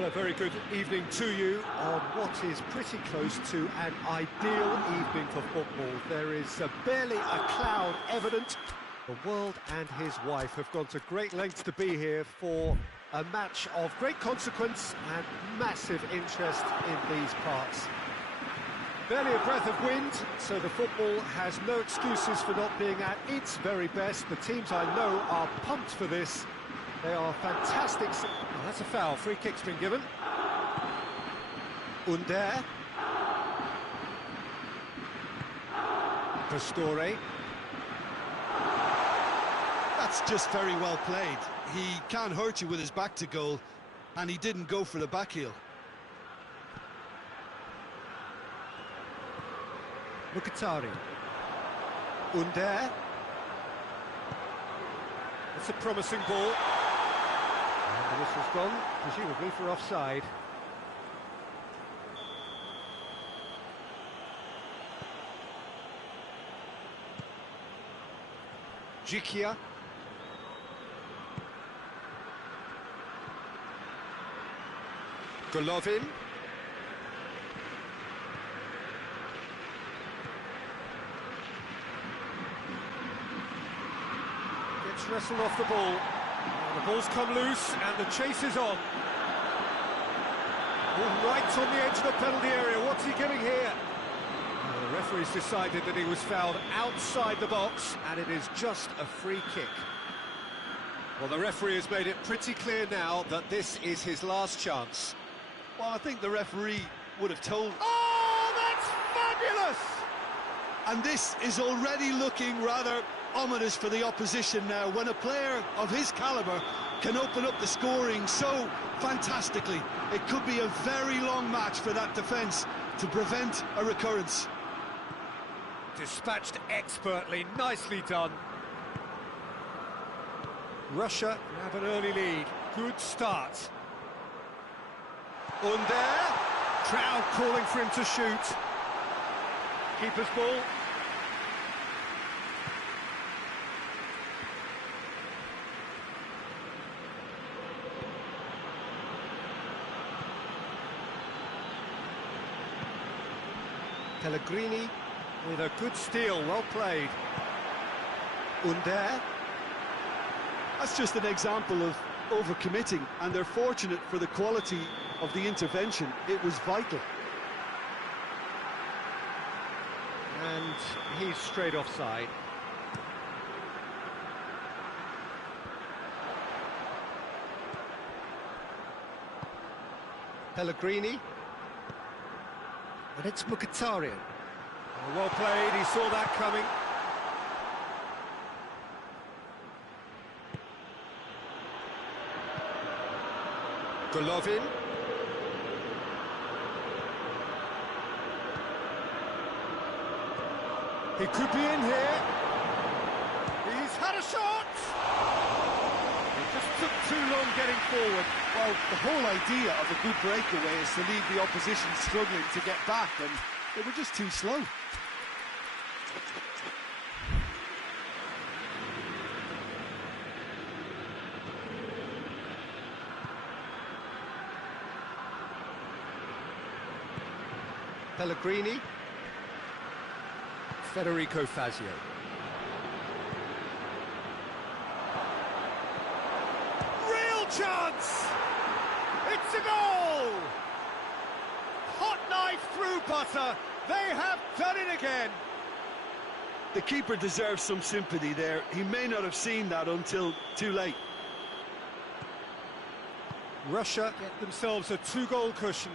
Well, a very good evening to you on what is pretty close to an ideal evening for football. There is barely a cloud evident. The world and his wife have gone to great lengths to be here for a match of great consequence and massive interest in these parts. Barely a breath of wind, so the football has no excuses for not being at its very best. The teams I know are pumped for this. They are fantastic. Oh, that's a foul. Free kick's been given. Under. Pastore. That's just very well played. He can't hurt you with his back to goal, and he didn't go for the back heel. Mkhitaryan. Under. It's a promising ball. And the whistle's gone, presumably for offside. Jikia. Golovin. Gets wrestled off the ball. The ball's come loose and the chase is on. All right on the edge of the penalty area. What's he giving here? Well, the referee's decided that he was fouled outside the box and it is just a free kick. Well, the referee has made it pretty clear now that this is his last chance. Well, I think the referee would have told... Oh, that's fabulous! And this is already looking rather ominous for the opposition now, when a player of his calibre can open up the scoring so fantastically. It could be a very long match for that defence to prevent a recurrence. Dispatched expertly, nicely done. Russia have an early lead. Good start. Under. Crowd calling for him to shoot. Keeper's ball. Pellegrini with a good steal, well played. Under. That's just an example of overcommitting, and they're fortunate for the quality of the intervention. It was vital. And he's straight offside. Pellegrini. And it's Mkhitaryan. Well played, he saw that coming. Golovin. He could be in here. He's had a shot! It just took too long getting forward. Well, the whole idea of a good breakaway is to leave the opposition struggling to get back, and they were just too slow. Pellegrini. Federico Fazio. Real chance! It's a goal! Hot knife through butter. They have done it again. The keeper deserves some sympathy there. He may not have seen that until too late. Russia get themselves a two-goal cushion.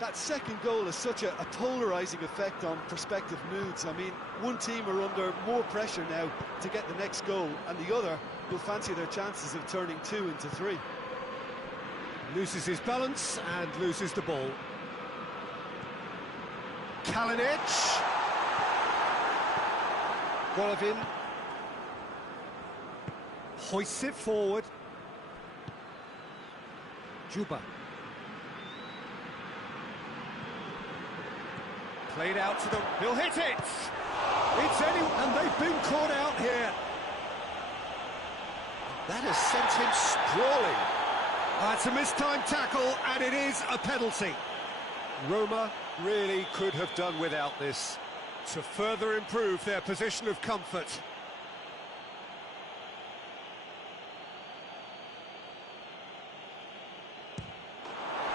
That second goal has such a polarising effect on prospective moods. I mean, one team are under more pressure now to get the next goal, and the other will fancy their chances of turning 2 into 3. Loses his balance and loses the ball. Kalinic. Golovin. Hoists it forward. Juba. Played out to them. He'll hit it! It's and they've been caught out here. That has sent him sprawling. That's a mistimed tackle, and it is a penalty. Roma really could have done without this to further improve their position of comfort.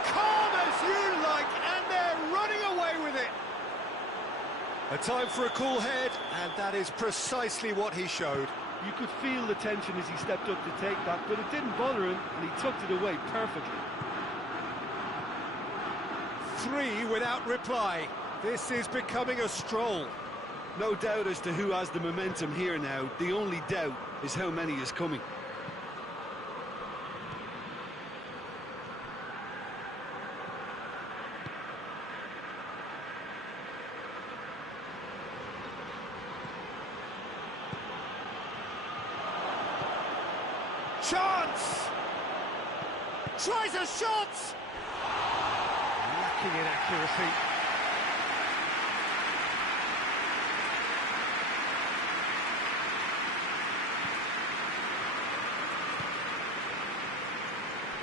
Calm as you like, and they're running away with it. A time for a cool head, and that is precisely what he showed. You could feel the tension as he stepped up to take that, but it didn't bother him, and he tucked it away perfectly. 3 without reply. This is becoming a stroll. No doubt as to who has the momentum here now. The only doubt is how many is coming. Chance! Tries a shot! Lacking in accuracy.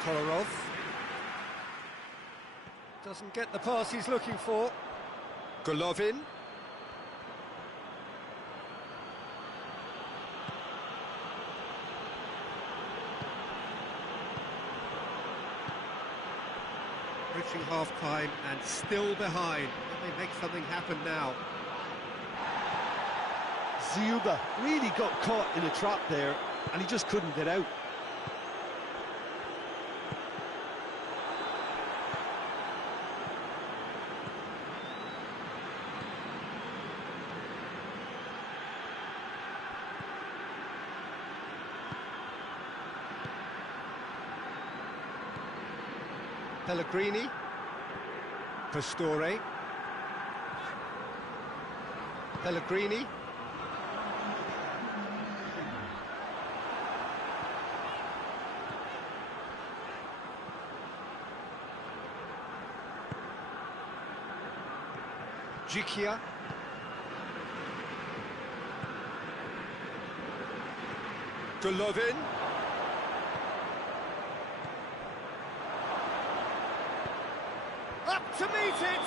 Kolarov doesn't get the pass he's looking for. Golovin. Reaching half-time and still behind. Can they make something happen now? Ziuba really got caught in a trap there, and he just couldn't get out. Pellegrini, Pastore, Pellegrini, Gikia, Golovin. To meet it!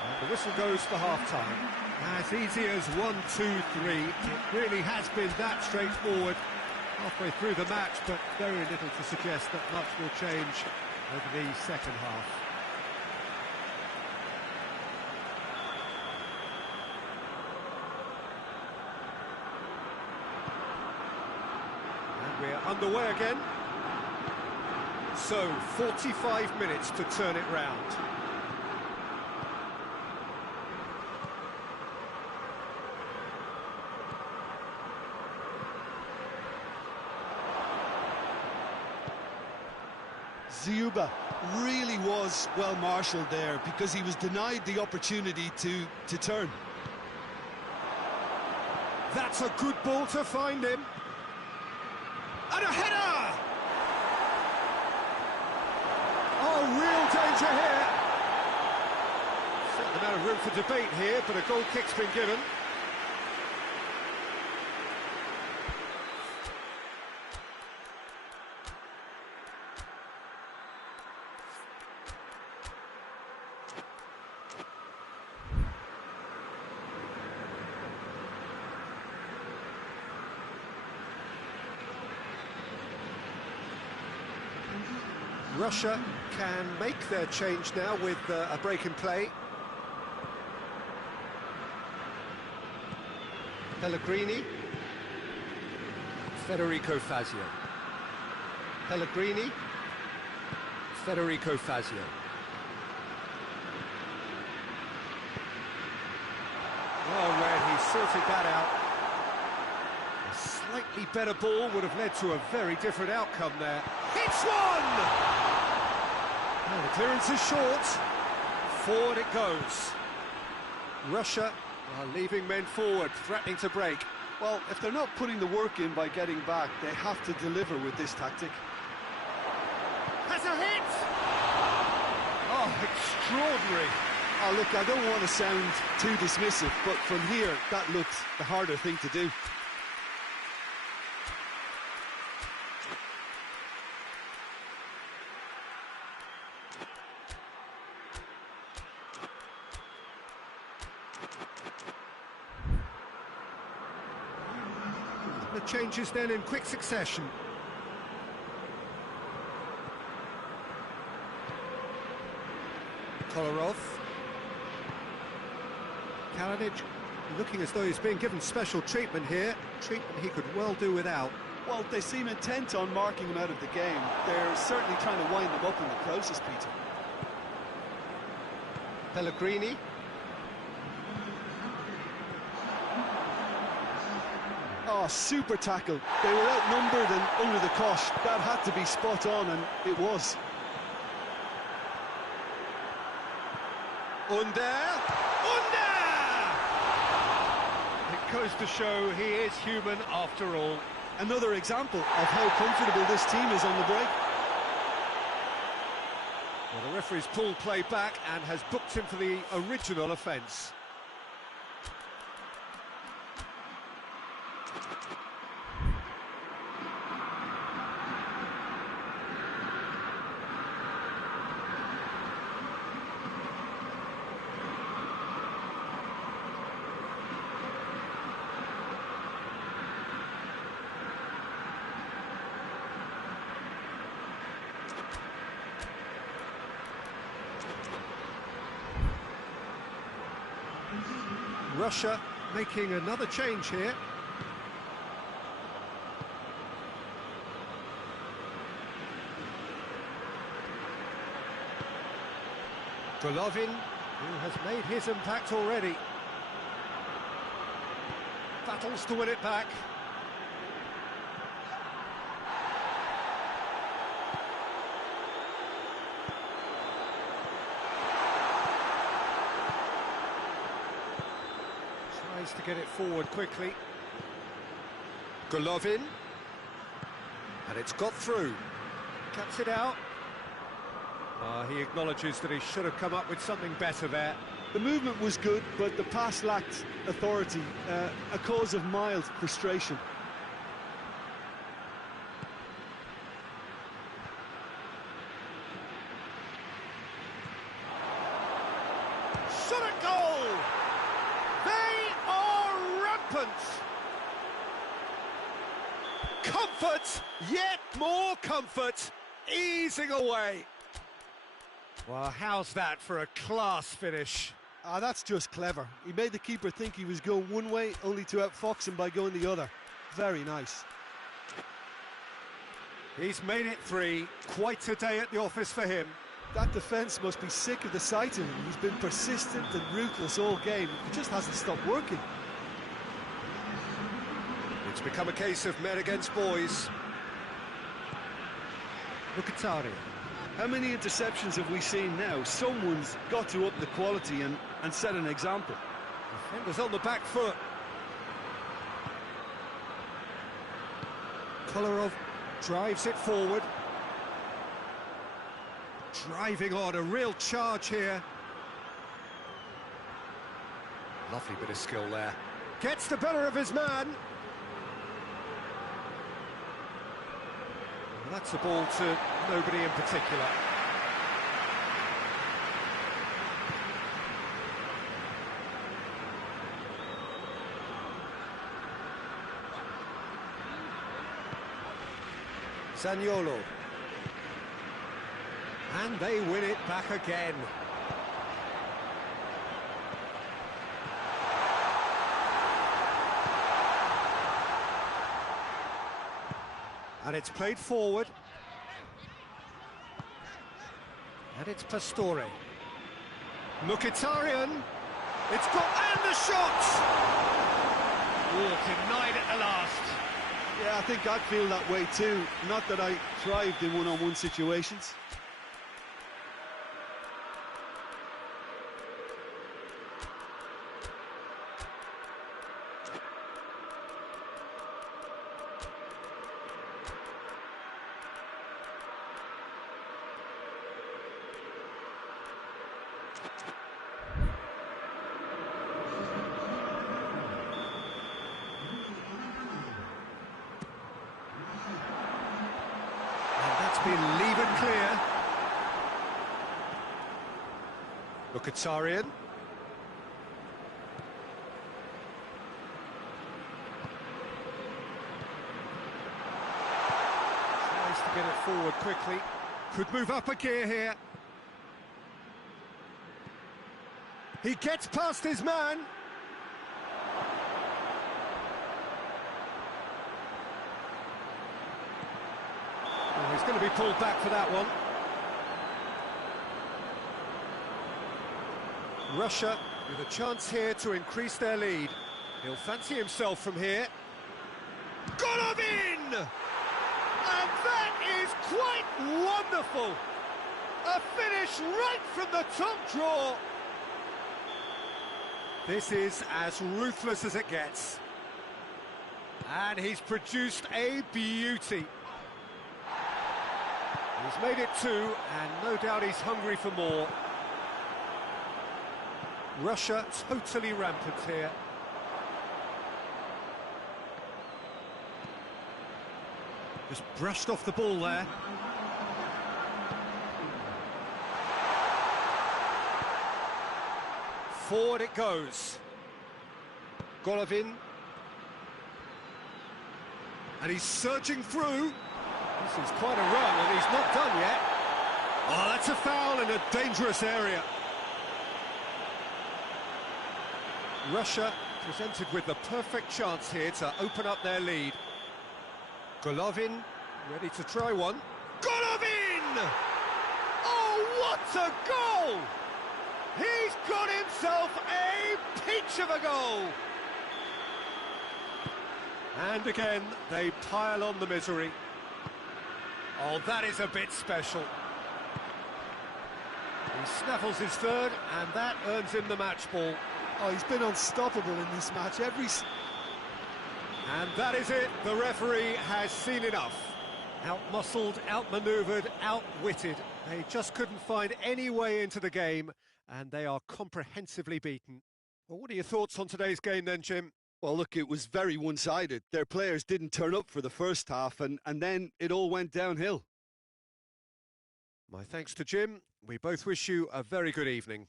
And the whistle goes for half-time. As easy as 1, 2, 3. It really has been that straightforward halfway through the match, but very little to suggest that much will change over the second half. And we're underway again. So, 45 minutes to turn it round. Ziuba really was well marshalled there because he was denied the opportunity to turn. That's a good ball to find him. And a header! Oh, real danger here. Certain amount of room for debate here, but a goal kick's been given. Russia can make their change now with a break in play. Pellegrini. Federico Fazio. Pellegrini. Federico Fazio. Oh, where he sorted that out. A slightly better ball would have led to a very different outcome there. Hits one! Oh, the clearance is short. Forward it goes. Russia are leaving men forward, threatening to break. Well, if they're not putting the work in by getting back, they have to deliver with this tactic. Has a hit! Oh, extraordinary. Oh, look, I don't want to sound too dismissive, but from here, that looked the harder thing to do. The changes then in quick succession. Kolarov. Kalinic looking as though he's being given special treatment here. Treatment he could well do without. Well, they seem intent on marking him out of the game. They're certainly trying to wind him up in the process, Peter. Pellegrini. Oh, super tackle. They were outnumbered and under the cosh. That had to be spot on, and it was. Under! It goes to show he is human after all. Another example of how comfortable this team is on the break. Well, the referee's pulled play back and has booked him for the original offence. Russia making another change here. Golovin, who has made his impact already. Battles to win it back. Tries to get it forward quickly. Golovin. And it's got through. Cuts it out. He acknowledges that he should have come up with something better there. The movement was good, but the pass lacked authority, a cause of mild frustration. Shot at goal! They are rampant! Comfort, yet more comfort, easing away. Well, how's that for a class finish? That's just clever. He made the keeper think he was going one way, only to outfox him by going the other. Very nice. He's made it 3. Quite a day at the office for him. That defence must be sick of the sight of him. He's been persistent and ruthless all game. He just hasn't stopped working. It's become a case of men against boys. Look at Tari. How many interceptions have we seen now? Someone's got to up the quality and set an example. Defenders on the back foot. Kolarov drives it forward. Driving on, a real charge here. Lovely bit of skill there. Gets the better of his man. And that's the ball to nobody in particular. Zaniolo. And they win it back again. And it's played forward. And it's Pastore. Mkhitaryan. It's got... and the shot! Oh, denied at the last. Yeah, I think I'd feel that way too. Not that I thrived in one-on-one situations. Been levered clear. Mkhitaryan. get it forward quickly. Could move up a gear here. He gets past his man. Oh, he's going to be pulled back for that one. Russia with a chance here to increase their lead. He'll fancy himself from here. Golovin! And that is quite wonderful! A finish right from the top draw. This is as ruthless as it gets. And he's produced a beauty. He's made it two, and no doubt he's hungry for more. Russia totally rampant here. Just brushed off the ball there. Forward it goes. Golovin. And he's surging through. This is quite a run, and he's not done yet. Oh, that's a foul in a dangerous area. Russia presented with the perfect chance here to open up their lead. Golovin ready to try one. Golovin! Oh, what a goal! He's got himself a peach of a goal! And again, they pile on the misery. Oh, that is a bit special. He snaffles his third, and that earns him the match ball. Oh, he's been unstoppable in this match. And that is it. The referee has seen enough. Out-muscled, out-manoeuvred, outwitted. They just couldn't find any way into the game, and they are comprehensively beaten. Well, what are your thoughts on today's game then, Jim? Well, look, it was very one-sided. Their players didn't turn up for the first half, and then it all went downhill. My thanks to Jim. We both wish you a very good evening.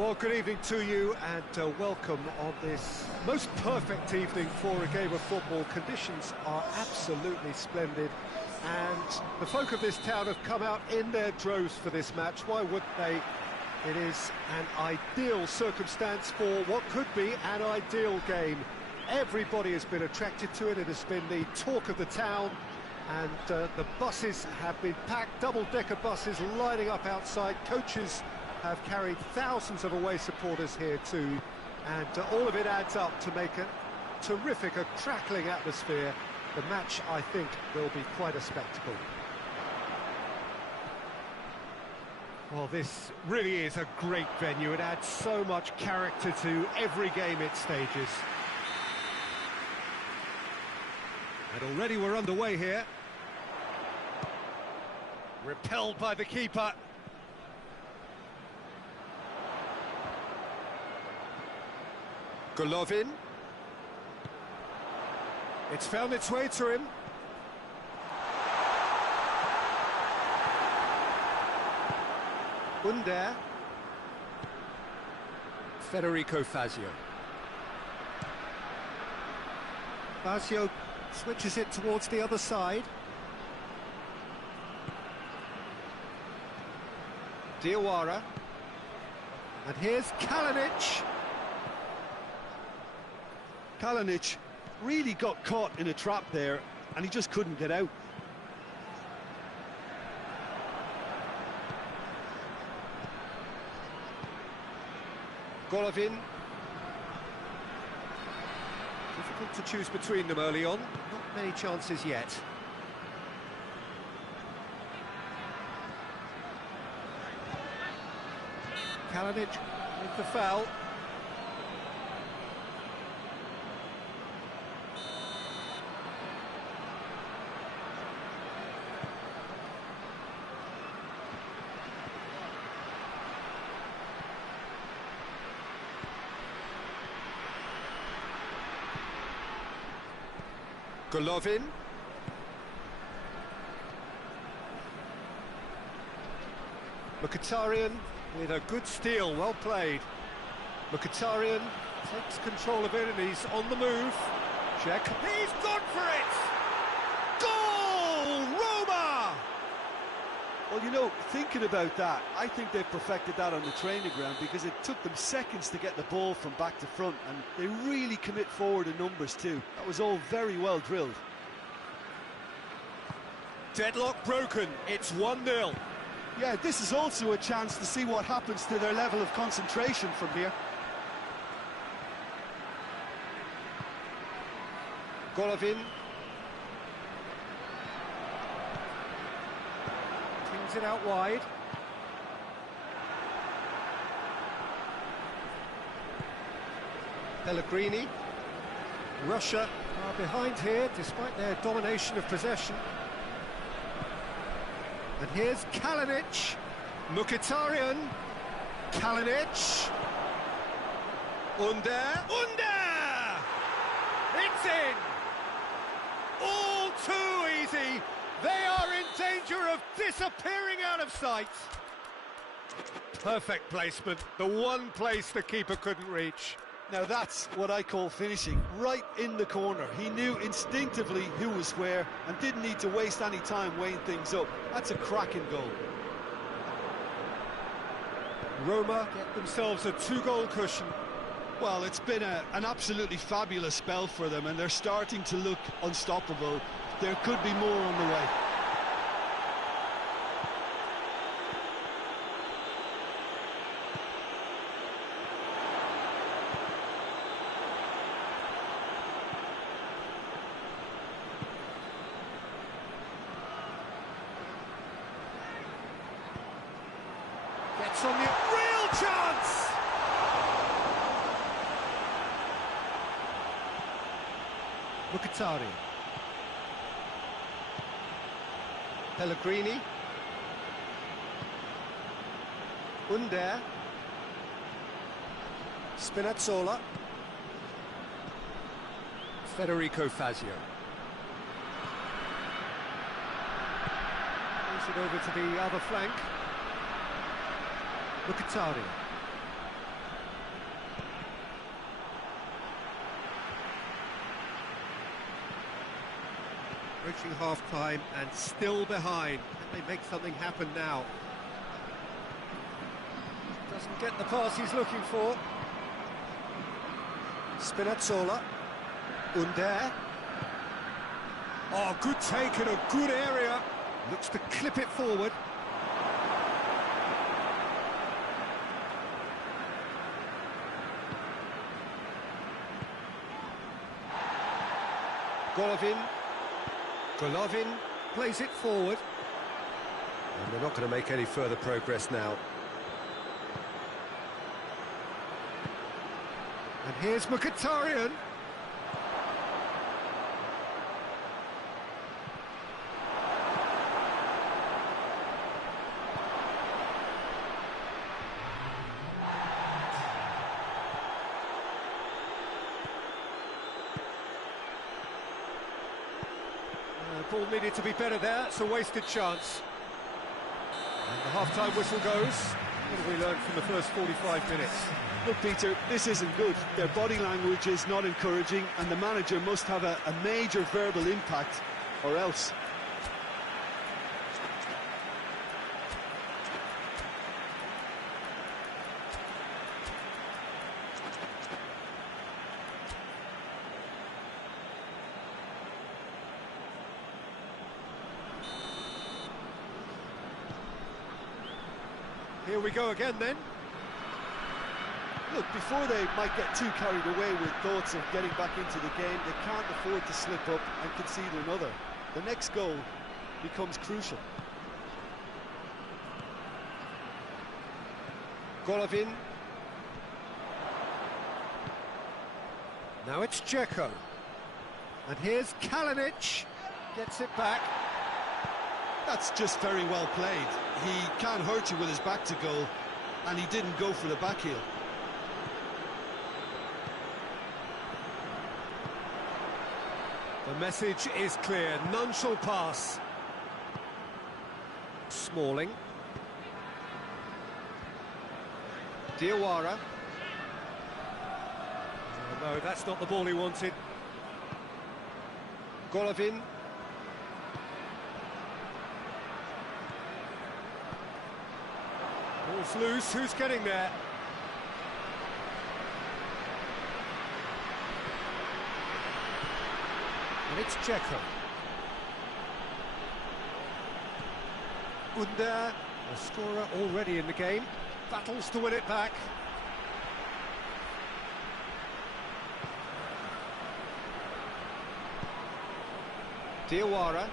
Well, good evening to you and welcome on this most perfect evening for a game of football. Conditions are absolutely splendid and the folk of this town have come out in their droves for this match. Why wouldn't they? It is an ideal circumstance for what could be an ideal game. Everybody has been attracted to it. It has been the talk of the town and the buses have been packed, double-decker buses lining up outside. Coaches have carried thousands of away supporters here too, and all of it adds up to make a terrific, a crackling atmosphere. The match, I think, will be quite a spectacle. Well, this really is a great venue. It adds so much character to every game it stages. And already we're underway here. Repelled by the keeper. Golovin. It's found its way to him. Under. Federico Fazio. Fazio switches it towards the other side. Diawara. And here's Kalinic. Kalinic really got caught in a trap there, and he just couldn't get out. Golovin. Difficult to choose between them early on. Not many chances yet. Kalinic with the foul. Golovin. Mkhitaryan with a good steal, well played. Mkhitaryan takes control of it and he's on the move. Check. He's gone for it! Goal! Roma! Well, you know, thinking about that, I think they've perfected that on the training ground because it took them seconds to get the ball from back to front, and they really commit forward in numbers too. That was all very well drilled. Deadlock broken, it's 1-0. Yeah, this is also a chance to see what happens to their level of concentration from here. Golovin. Kings it out wide. Pellegrini. Russia are behind here despite their domination of possession. And here's Kalinic. Mkhitaryan. Kalinic. Under. It's in! All too easy. They are in danger of disappearing out of sight. Perfect placement. The one place the keeper couldn't reach. Now that's what I call finishing, right in the corner. He knew instinctively who was where and didn't need to waste any time weighing things up. That's a cracking goal. Roma get themselves a 2-goal cushion. Well, it's been an absolutely fabulous spell for them, and they're starting to look unstoppable. There could be more on the way. Gets on the real chance! Mkhitaryan. Pellegrini. Under. Spinazzola. Federico Fazio. Moves it over to the other flank. Mkhitaryan. Approaching half-time and still behind. Can they make something happen now? Doesn't get the pass he's looking for. Spinazzola. Under. Oh, good take in a good area. Looks to clip it forward. Golovin plays it forward. And they're not going to make any further progress now. And here's Mkhitaryan. Ball needed to be better there, it's a wasted chance. And the half-time whistle goes. What have we learned from the first 45 minutes? Look, Peter, this isn't good. Their body language is not encouraging, and the manager must have a major verbal impact, or else. Here we go again then. Look, before they might get too carried away with thoughts of getting back into the game, they can't afford to slip up and concede another. The next goal becomes crucial. Golovin. Now it's Dzeko. And here's Kalinic. Gets it back. That's just very well played. He can't hurt you with his back to goal, and he didn't go for the back heel. The message is clear, none shall pass. Smalling. Diawara. Oh, no, that's not the ball he wanted. Golovin. Ball's loose, who's getting there? And it's Dzeko. Under, a scorer already in the game, battles to win it back. Diawara.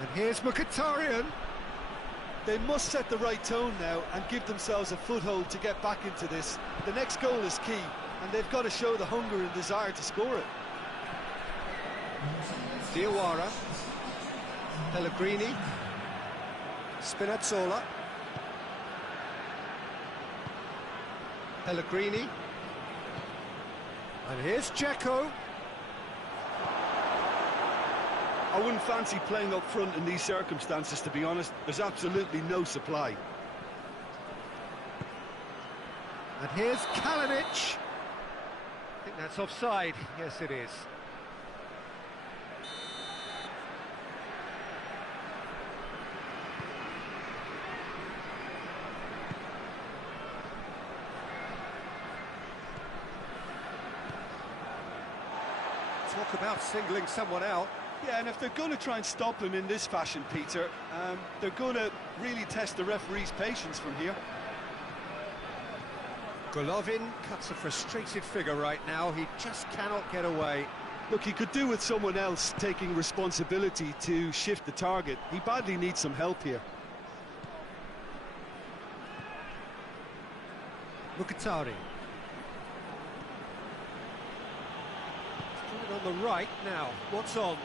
And here's Mkhitaryan. They must set the right tone now and give themselves a foothold to get back into this. The next goal is key, and they've got to show the hunger and desire to score it. Diawara. Pellegrini. Spinazzola. Pellegrini. And here's Dzeko. I wouldn't fancy playing up front in these circumstances, to be honest. There's absolutely no supply. And here's Kalinic. I think that's offside. Yes, it is. Talk about singling someone out. Yeah, and if they're going to try and stop him in this fashion, Peter, they're going to really test the referee's patience from here. Golovin cuts a frustrated figure right now. He just cannot get away. Look, he could do with someone else taking responsibility to shift the target. He badly needs some help here. Mkhitaryan. On the right now. What's on?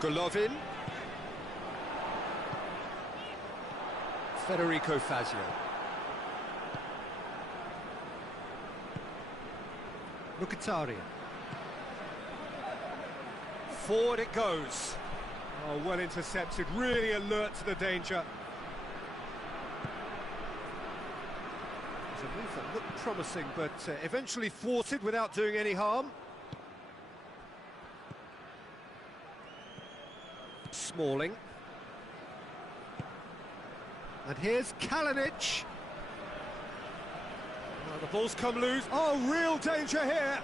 Golovin. Federico Fazio. Mkhitaryan. Forward it goes. Oh, well intercepted, really alert to the danger. a move that looked promising, but eventually thwarted without doing any harm. Smalling. And here's Kalinic. Now the ball's come loose. Oh, real danger here.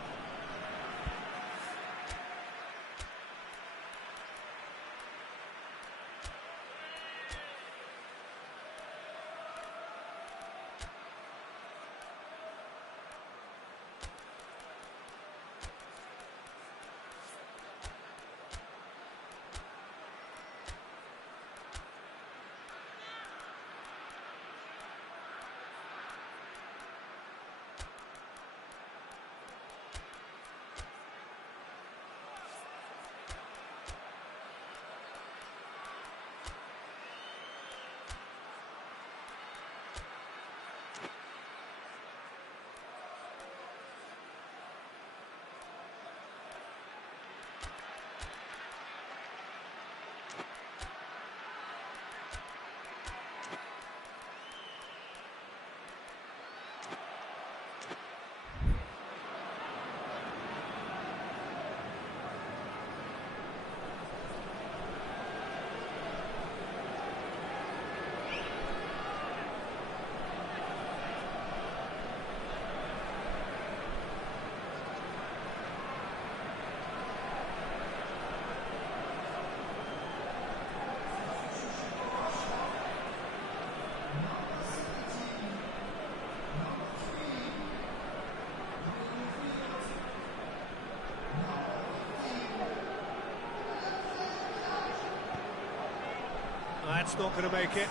That's not going to make it.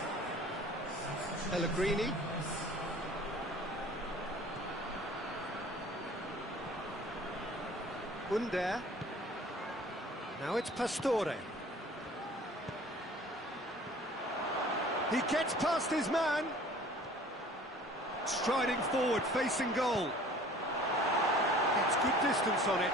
Pellegrini. Under. Now it's Pastore. He gets past his man. Striding forward, facing goal. Gets good distance on it.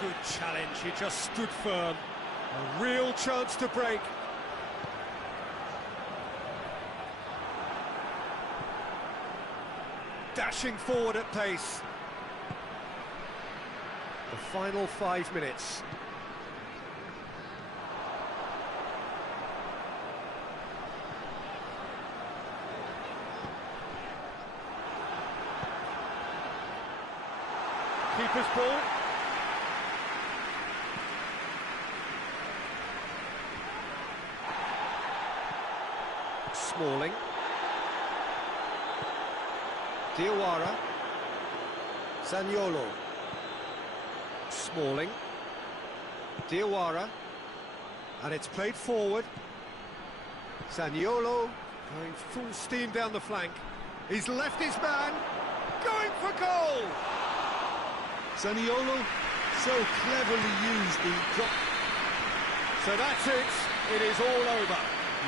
Good challenge, he just stood firm. A real chance to break. Dashing forward at pace. The final 5 minutes. Keeper's ball. Smalling. Diawara. Zaniolo. Smalling. Diawara. And it's played forward. Zaniolo going full steam down the flank. He's left his man. Going for goal! Zaniolo so cleverly used the drop. So that's it. It is all over.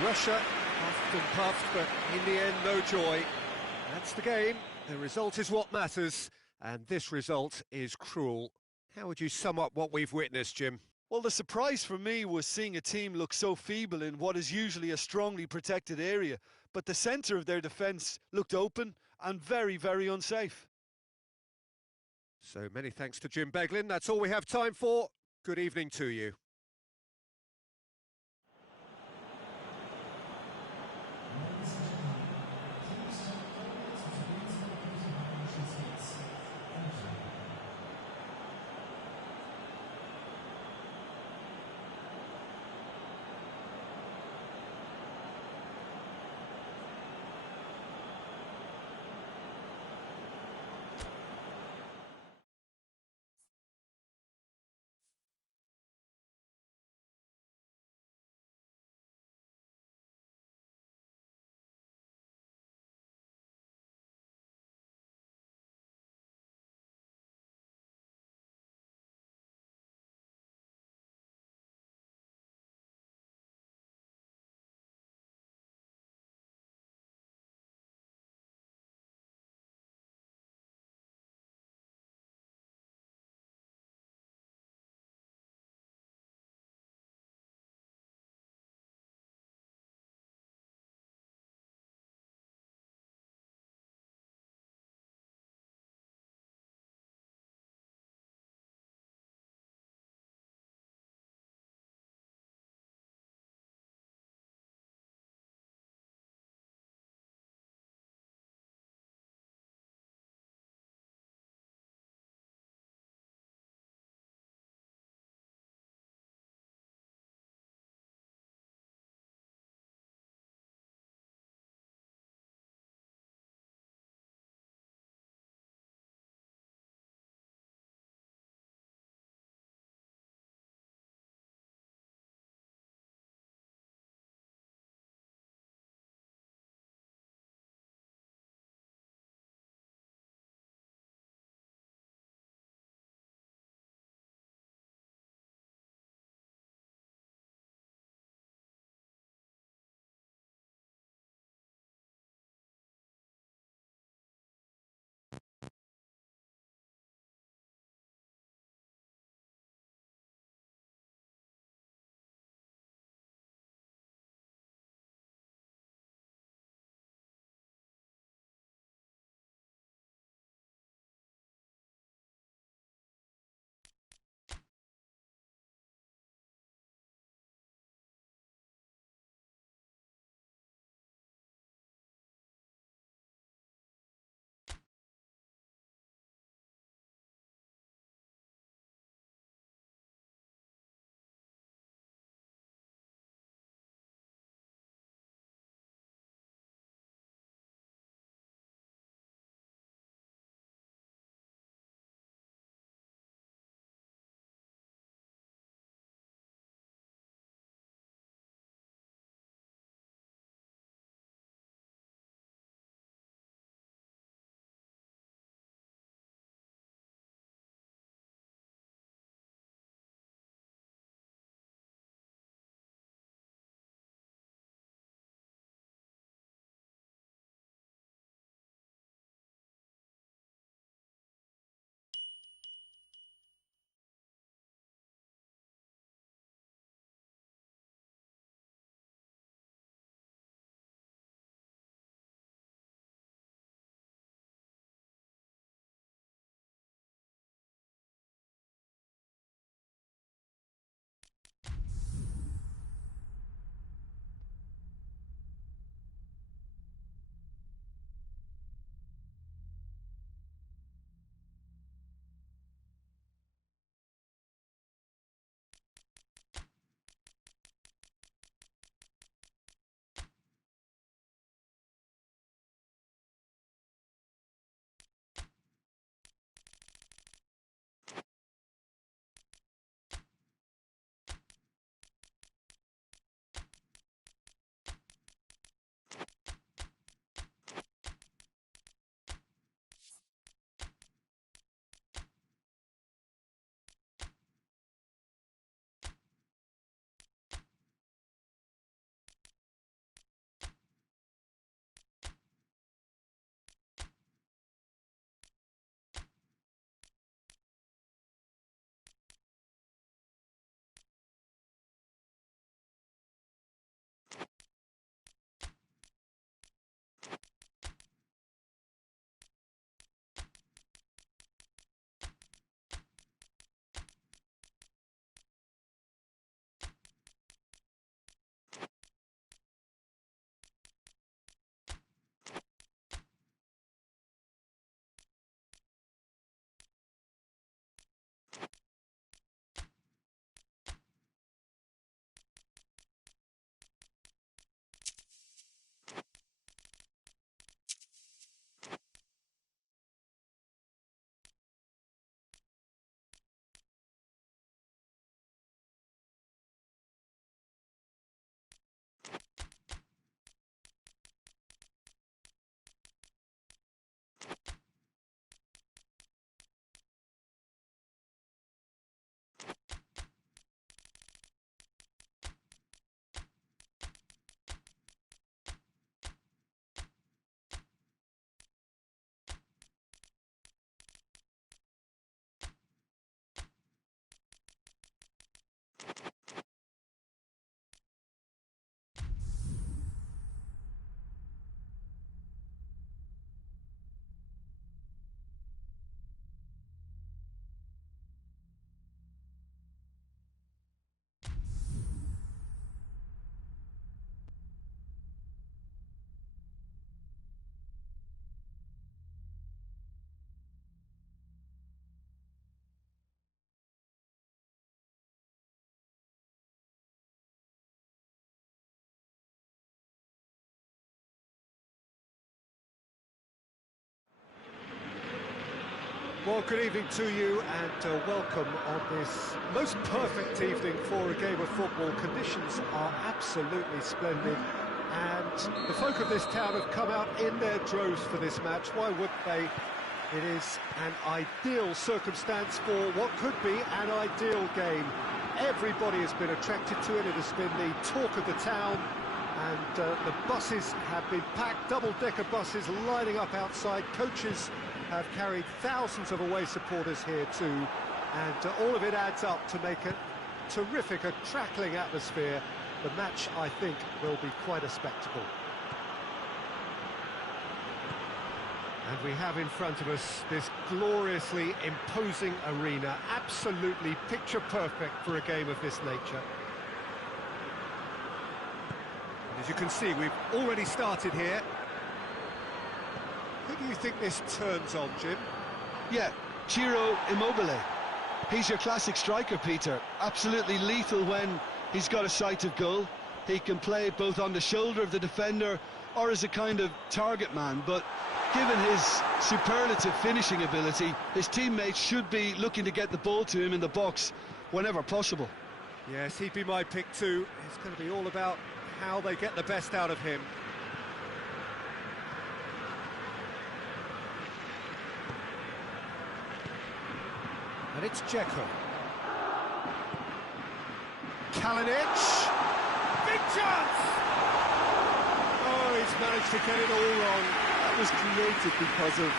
Russia puffed and puffed, but in the end, no joy. That's the game. The result is what matters, and this result is cruel. How would you sum up what we've witnessed, Jim? Well, the surprise for me was seeing a team look so feeble in what is usually a strongly protected area, but the centre of their defence looked open and very, very unsafe. So many thanks to Jim Beglin. That's all we have time for. Good evening to you. Well, good evening to you and welcome on this most perfect evening for a game of football. Conditions are absolutely splendid and the folk of this town have come out in their droves for this match. Why would they? It is an ideal circumstance for what could be an ideal game. Everybody has been attracted to it. It has been the talk of the town and the buses have been packed, double-decker buses lining up outside. Coaches have carried thousands of away supporters here too, and all of it adds up to make a terrific, a crackling atmosphere. The match, I think, will be quite a spectacle. And we have in front of us this gloriously imposing arena, absolutely picture perfect for a game of this nature. And as you can see, we've already started here. Who do you think this turns on, Jim? Yeah, Ciro Immobile. He's your classic striker, Peter. Absolutely lethal when he's got a sight of goal. He can play both on the shoulder of the defender or as a kind of target man, but given his superlative finishing ability, his teammates should be looking to get the ball to him in the box whenever possible. Yes, he'd be my pick too. It's going to be all about how they get the best out of him. And it's Dzeko. Kalinic. Big chance! Oh, he's managed to get it all wrong. That was created because of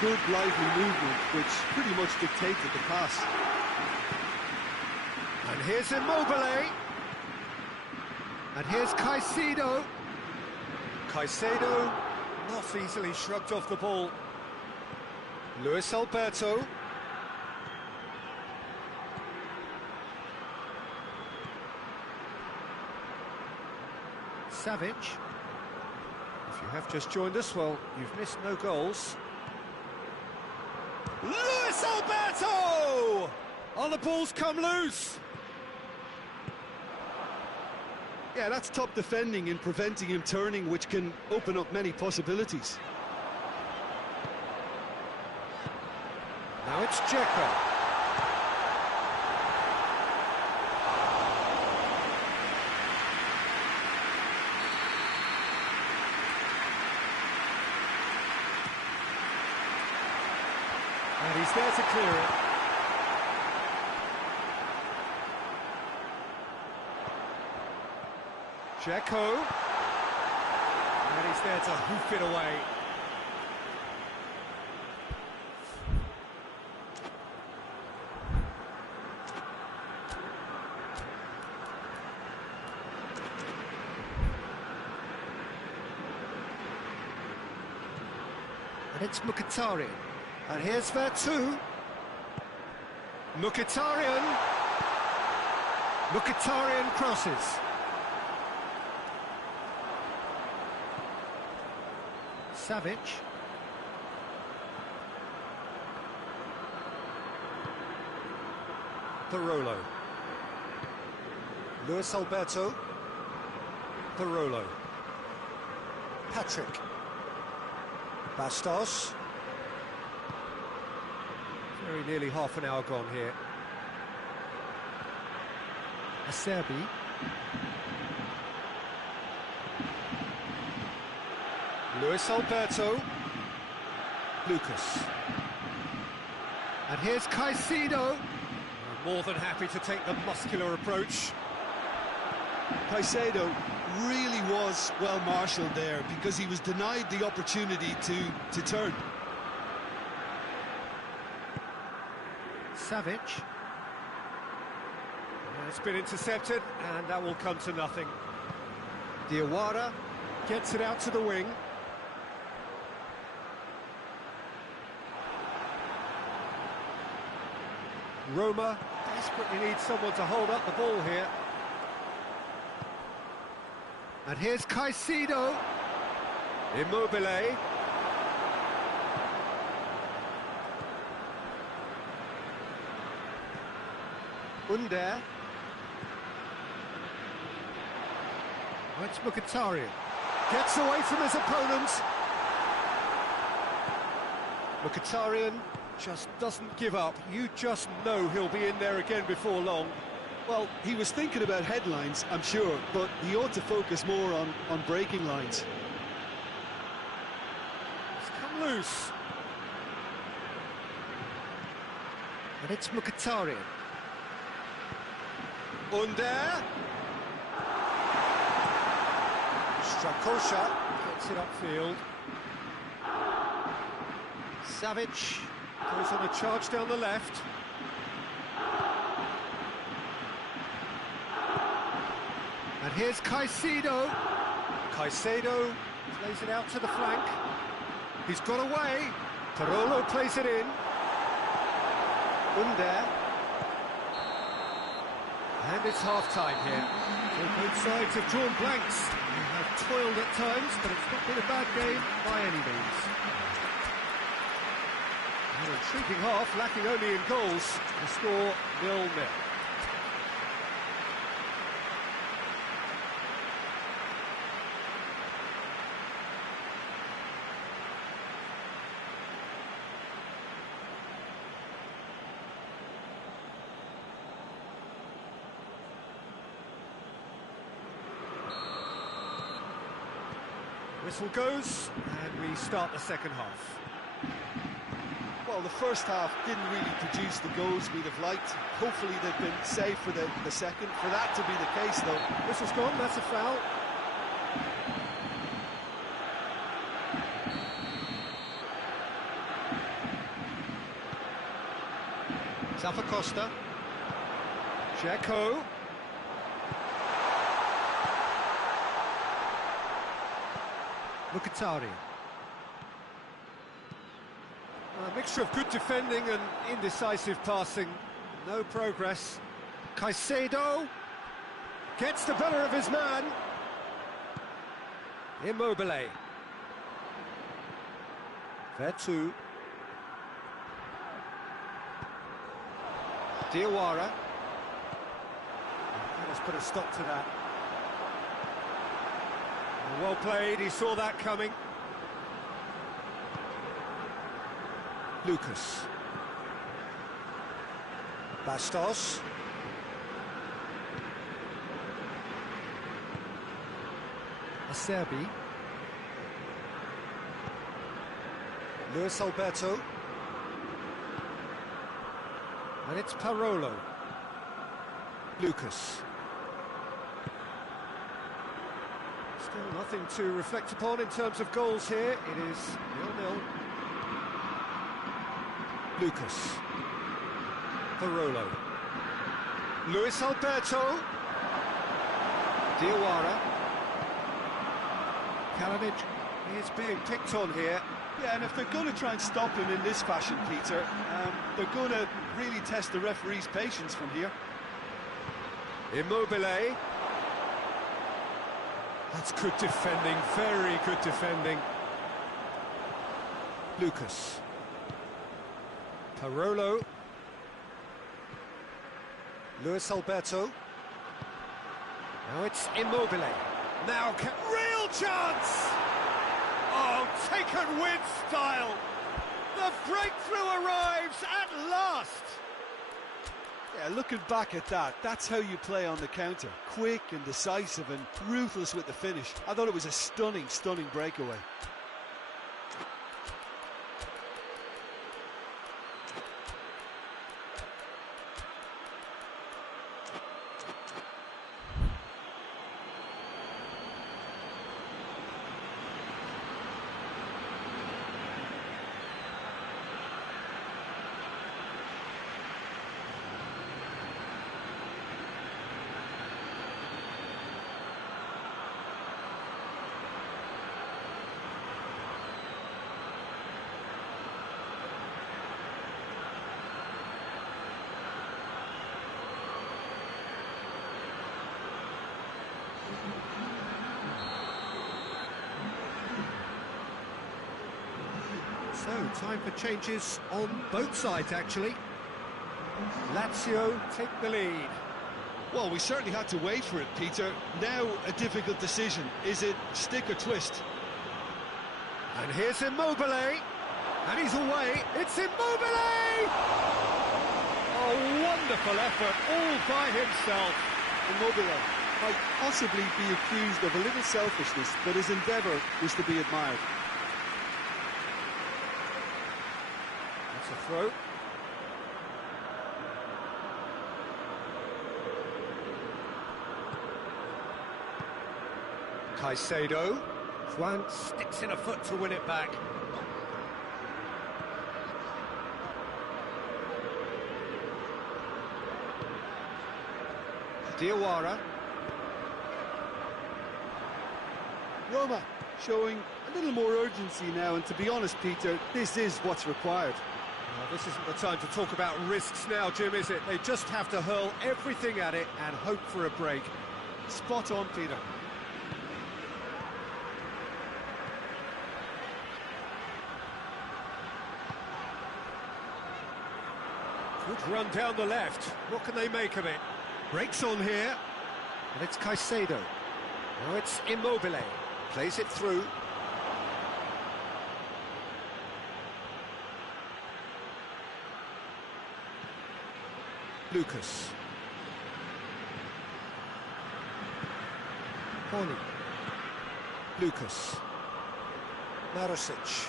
good lively movement, which pretty much dictated the pass. And here's Immobile. And here's Caicedo. Caicedo not easily shrugged off the ball. Luis Alberto. Savic. If you have just joined us, well, you've missed no goals. Luis Alberto! Oh, the ball's come loose. Yeah, that's top defending in preventing him turning, which can open up many possibilities. Now it's Dzeko. And he's there to clear it. Dzeko. And he's there to hoof it away. And it's Mkhitaryan. And here's Vertu. Mkhitaryan. Mkhitaryan crosses. Savic. Barolo. Luis Alberto. Barolo. Patrick. Bastos. Very nearly half an hour gone here. Acerbi. Luis Alberto. Lucas. And here's Caicedo. More than happy to take the muscular approach. Caicedo really was well marshalled there because he was denied the opportunity to turn. Savic. It's been intercepted and that will come to nothing. Diawara gets it out to the wing. Roma desperately needs someone to hold up the ball here. And here's Caicedo. Immobile. Under. Oh, it's Mkhitaryan. Gets away from his opponent. Mkhitaryan just doesn't give up. You just know he'll be in there again before long. Well, he was thinking about headlines, I'm sure, but he ought to focus more on breaking lines. It's come loose. And it's Mkhitaryan. Under. Strakosha gets it upfield. Savic goes on a charge down the left. And here's Caicedo. Caicedo plays it out to the flank. He's got away. Parolo plays it in. Under. And it's half-time here. So both sides have drawn blanks. They have toiled at times, but it's not been a bad game by any means. An intriguing half, lacking only in goals. The score 0-0. Whistle goes, and we start the second half. Well, the first half didn't really produce the goals we'd have liked. Hopefully they've been safe for the second. For that to be the case, though. Whistle's gone, that's a foul. Zappacosta. Dzeko. Mkhitaryan. A mixture of good defending and indecisive passing. No progress. Caicedo gets the better of his man. Immobile. Vertu. Diawara. Let's put a stop to that. Well played, he saw that coming. Lucas. Bastos. Acerbi. Luis Alberto. And it's Parolo. Lucas. Still nothing to reflect upon in terms of goals here. It is 0-0. Lucas. Parolo. Luis Alberto. Diawara. Kalinic is being picked on here. Yeah, and if they're going to try and stop him in this fashion, Peter, they're going to really test the referee's patience from here. Immobile. That's good defending, very good defending. Lucas. Parolo. Luis Alberto. Now it's Immobile. Now, real chance! Oh, taken with style. The breakthrough arrives at last. Yeah, looking back at that, that's how you play on the counter. Quick and decisive and ruthless with the finish. I thought it was a stunning, stunning breakaway. So, time for changes on both sides, actually. Lazio take the lead. Well, we certainly had to wait for it, Peter. Now, a difficult decision. Is it stick or twist? And here's Immobile. And he's away. It's Immobile! A wonderful effort, all by himself. Immobile might possibly be accused of a little selfishness, but his endeavour is to be admired. That's a throw. Caicedo. Juan sticks in a foot to win it back. Diawara. Roma showing a little more urgency now, and to be honest, Peter, this is what's required. Well, this isn't the time to talk about risks now, Jim, is it? They just have to hurl everything at it and hope for a break. Spot on, Peter. Good run down the left. What can they make of it? Breaks on here. And it's Caicedo. Now it's Immobile. Plays it through. Lucas. Horny. Lucas. Marosic.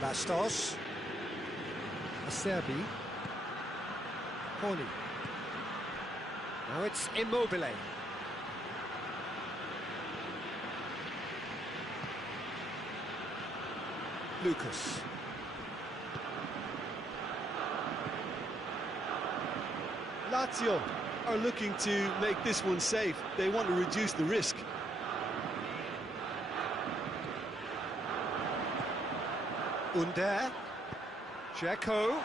Bastos. Acerbi. Horny. Now it's Immobile. Lucas. Lazio are looking to make this one safe. They want to reduce the risk. Under. Dzeko.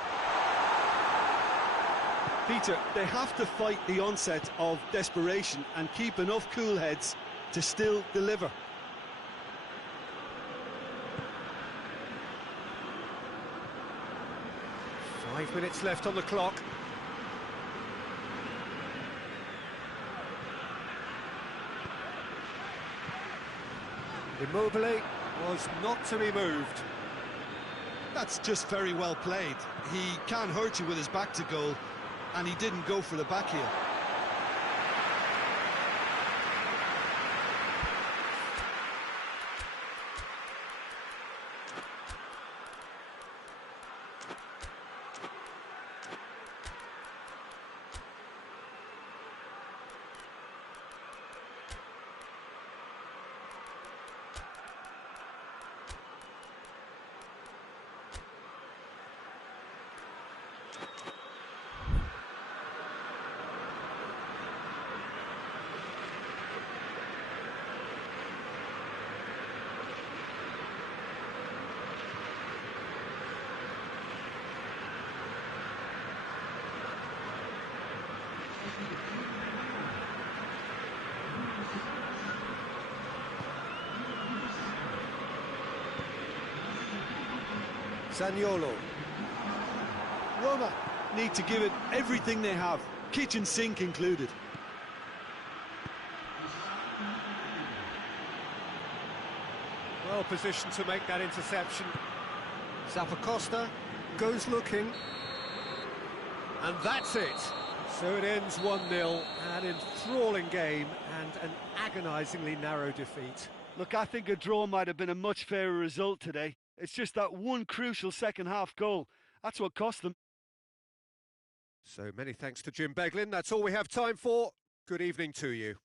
Peter, they have to fight the onset of desperation and keep enough cool heads to still deliver. Five minutes left on the clock. Immobile was not to be moved. That's just very well played. He can't hurt you with his back to goal, and he didn't go for the back heel. Zaniolo. Roma need to give it everything they have, kitchen sink included. Well positioned to make that interception. Zappacosta goes looking. And that's it. So it ends 1-0, an enthralling game and an agonisingly narrow defeat. Look, I think a draw might have been a much fairer result today. It's just that one crucial second-half goal. That's what cost them. So many thanks to Jim Beglin. That's all we have time for. Good evening to you.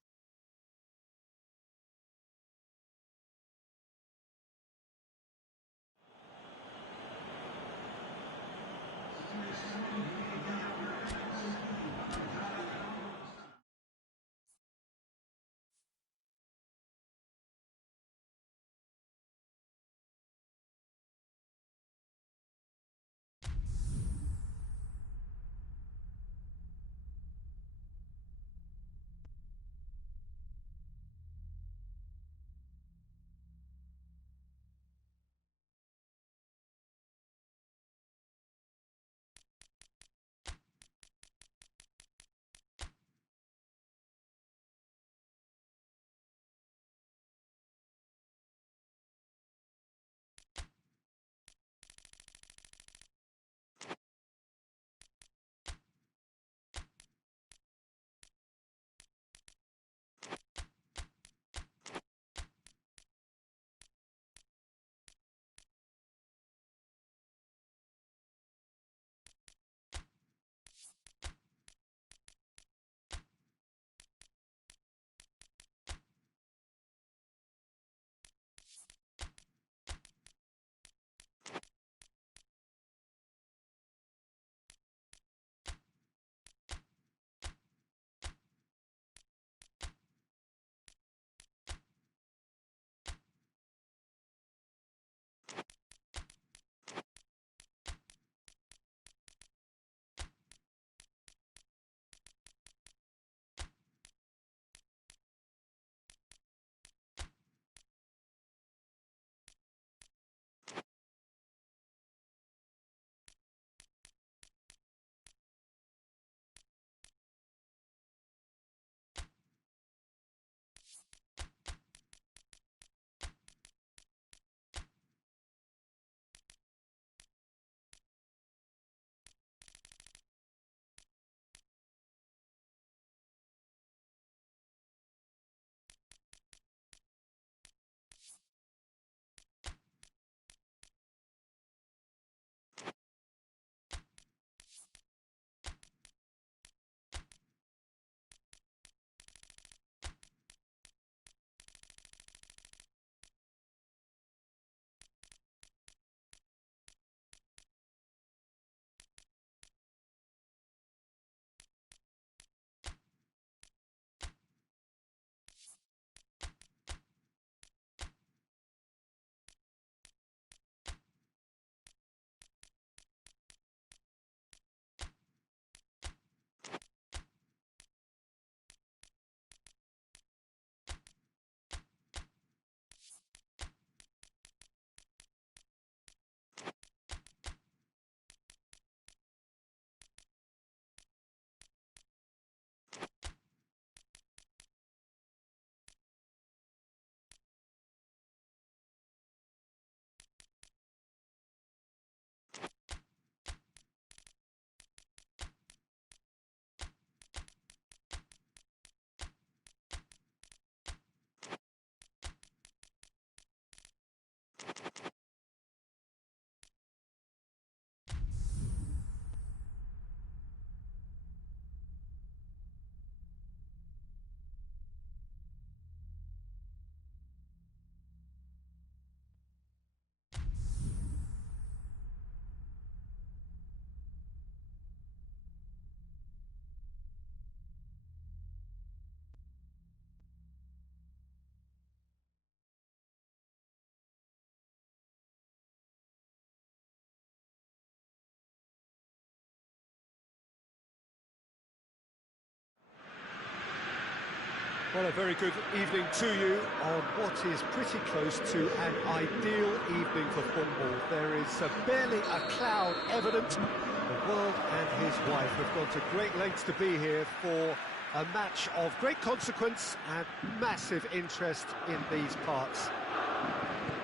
Well, a very good evening to you on what is pretty close to an ideal evening for football. There is barely a cloud evident. The world and his wife have gone to great lengths to be here for a match of great consequence and massive interest in these parts.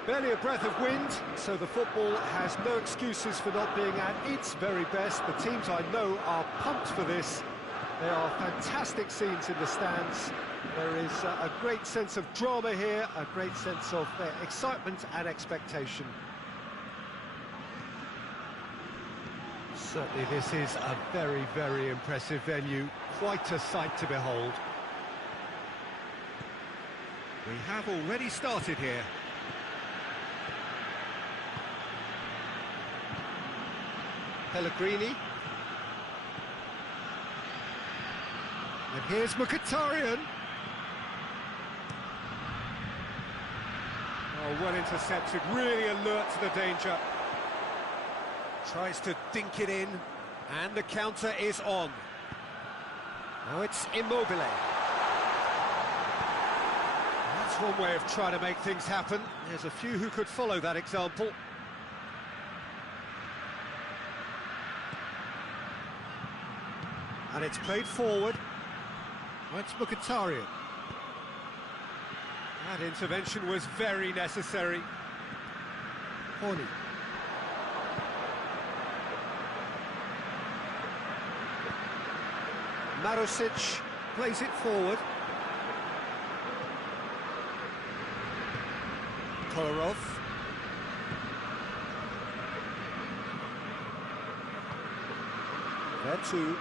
Barely a breath of wind, so the football has no excuses for not being at its very best. The teams I know are pumped for this. There are fantastic scenes in the stands. There is a great sense of drama here, a great sense of excitement and expectation. Certainly this is a very, very impressive venue. Quite a sight to behold. We have already started here. Pellegrini. And here's Mkhitaryan. Oh, well intercepted, really alert to the danger. Tries to dink it in, and the counter is on. Now it's Immobile. That's one way of trying to make things happen. There's a few who could follow that example. And it's played forward. Well, it's Mkhitaryan. That intervention was very necessary. Horny. Marusic plays it forward. Kolarov. There too.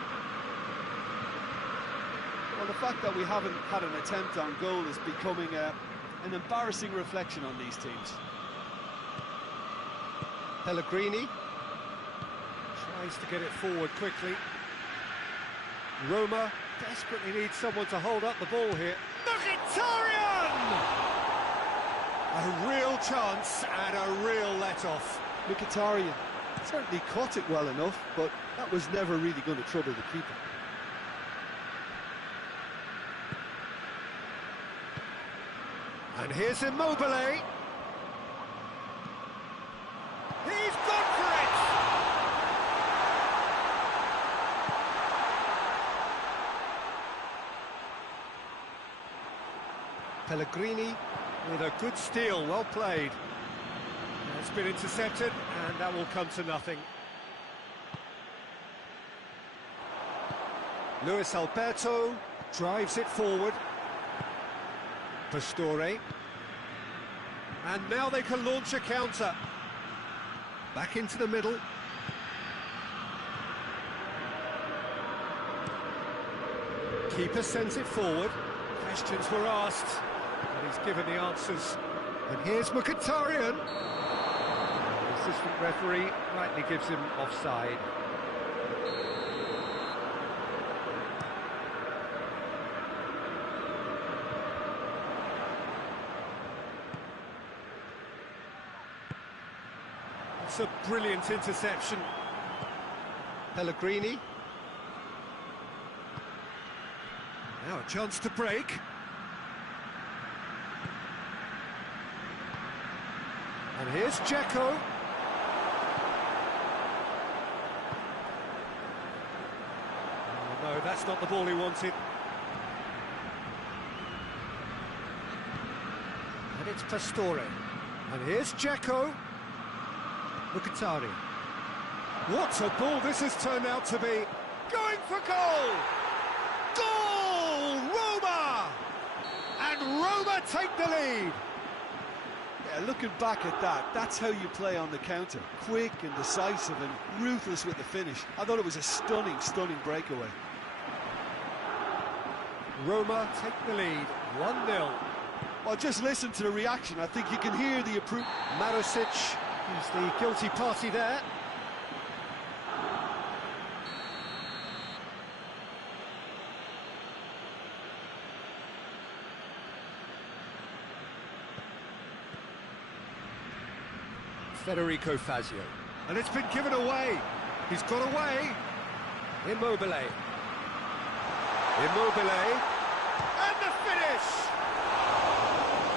Well, the fact that we haven't had an attempt on goal is becoming an embarrassing reflection on these teams. Pellegrini tries to get it forward quickly. Roma desperately needs someone to hold up the ball here. Mkhitaryan! A real chance and a real let-off. Mkhitaryan certainly caught it well enough, but that was never really going to trouble the keeper. And here's Immobile. He's gone for it! Pellegrini with a good steal, well played. It's been intercepted, and that will come to nothing. Luis Alberto drives it forward. Pastore. And now they can launch a counter. Back into the middle. Keeper sends it forward. Questions were asked, and he's given the answers. And here's Mkhitaryan. The assistant referee rightly gives him offside. It's a brilliant interception. Pellegrini. Now a chance to break. And here's Dzeko. Oh no, that's not the ball he wanted. And it's Pastore. And here's Dzeko. Mkhitaryan. What a ball this has turned out to be. Going for goal! Goal! Roma! And Roma take the lead. Yeah, looking back at that, that's how you play on the counter. Quick and decisive and ruthless with the finish. I thought it was a stunning, stunning breakaway. Roma take the lead, 1-0. Well, just listen to the reaction. I think you can hear the approval. Marusic is the guilty party there. Federico Fazio. And it's been given away. He's got away. Immobile. Immobile. And the finish!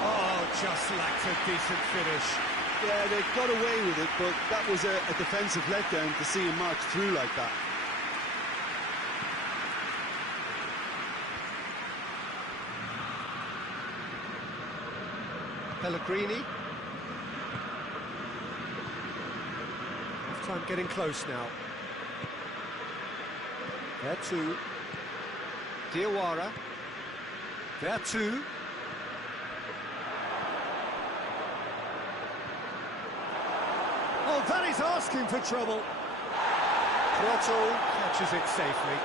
Oh, just lacked a decent finish. Yeah, they got away with it, but that was a defensive letdown to see him march through like that. Pellegrini. Half-time getting close now. There too. Diawara. There too. Oh, that is asking for trouble. Proto catches it safely.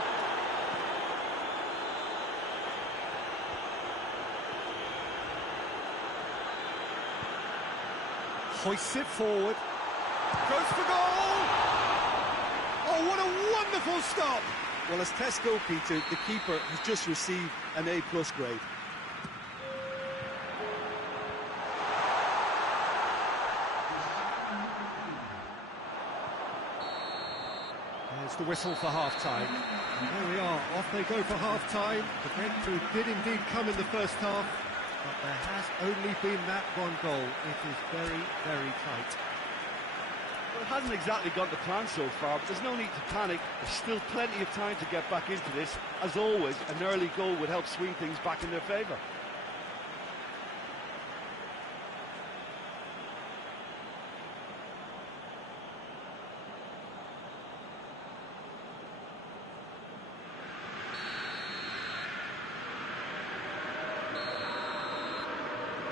Hoists it forward. Goes for goal! Oh, what a wonderful stop! Well, as test goalkeeper, the keeper has just received an A+ grade. There's the whistle for half-time. There we are, off they go for half-time. The breakthrough did indeed come in the first half, but there has only been that one goal. It is very, very tight. Well, it hasn't exactly gone to plan so far, but there's no need to panic. There's still plenty of time to get back into this. As always, an early goal would help swing things back in their favour.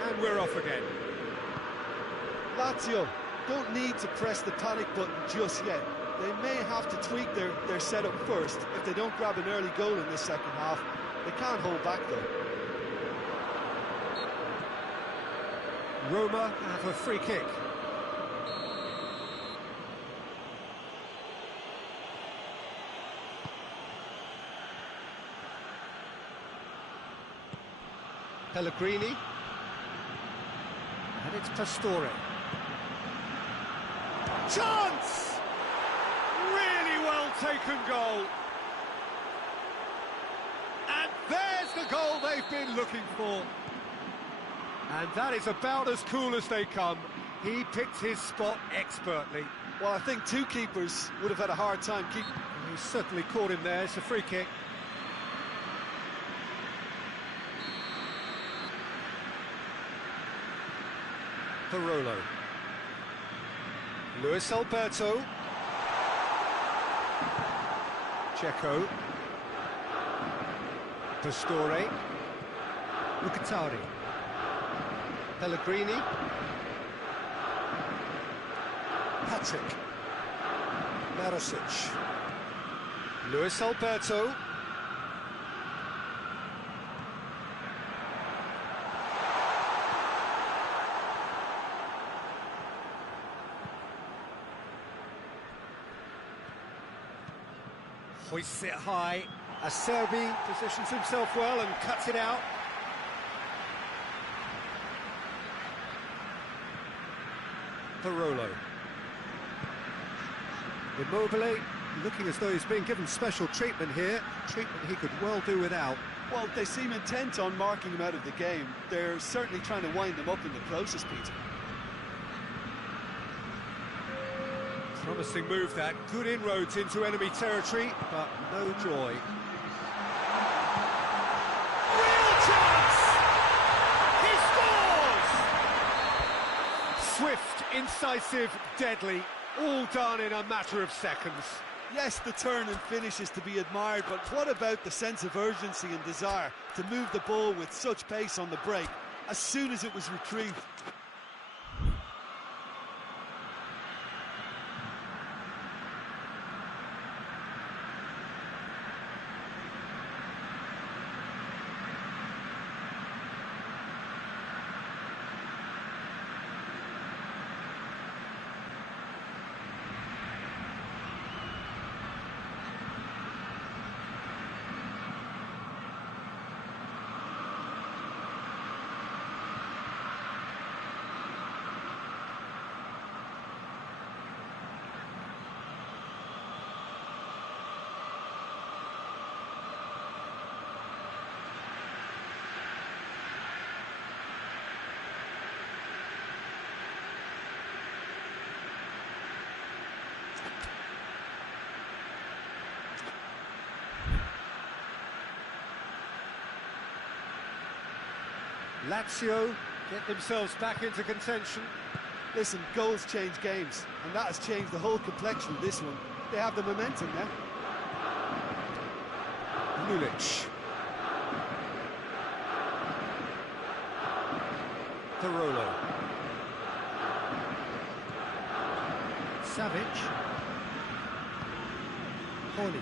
And we're off again. Lazio don't need to press the panic button just yet. They may have to tweak their setup first. If they don't grab an early goal in this second half, they can't hold back though. Roma have a free kick. Pellegrini. And it's Pastore. Chance! Really well taken goal. And there's the goal they've been looking for. And that is about as cool as they come. He picked his spot expertly. Well, I think two keepers would have had a hard time keeping. He certainly caught him there. It's a free kick. Parolo. Luis Alberto. Checo. Pastore. Mkhitaryan. Pellegrini. Patrick. Marosic. Luis Alberto. Hoists it high. Acerbi positions himself well and cuts it out. Parolo. Immobile, looking as though he's being given special treatment here. Treatment he could well do without. Well, they seem intent on marking him out of the game. They're certainly trying to wind him up in the process, Peter. Promising move that. Good inroads into enemy territory, but no joy. Real chance! He scores! Swift, incisive, deadly, all done in a matter of seconds. Yes, the turn and finish is to be admired, but what about the sense of urgency and desire to move the ball with such pace on the break as soon as it was retrieved? Lazio get themselves back into contention. Listen, goals change games, and that has changed the whole complexion of this one. They have the momentum now. Pl6 Pu Savic. Horny.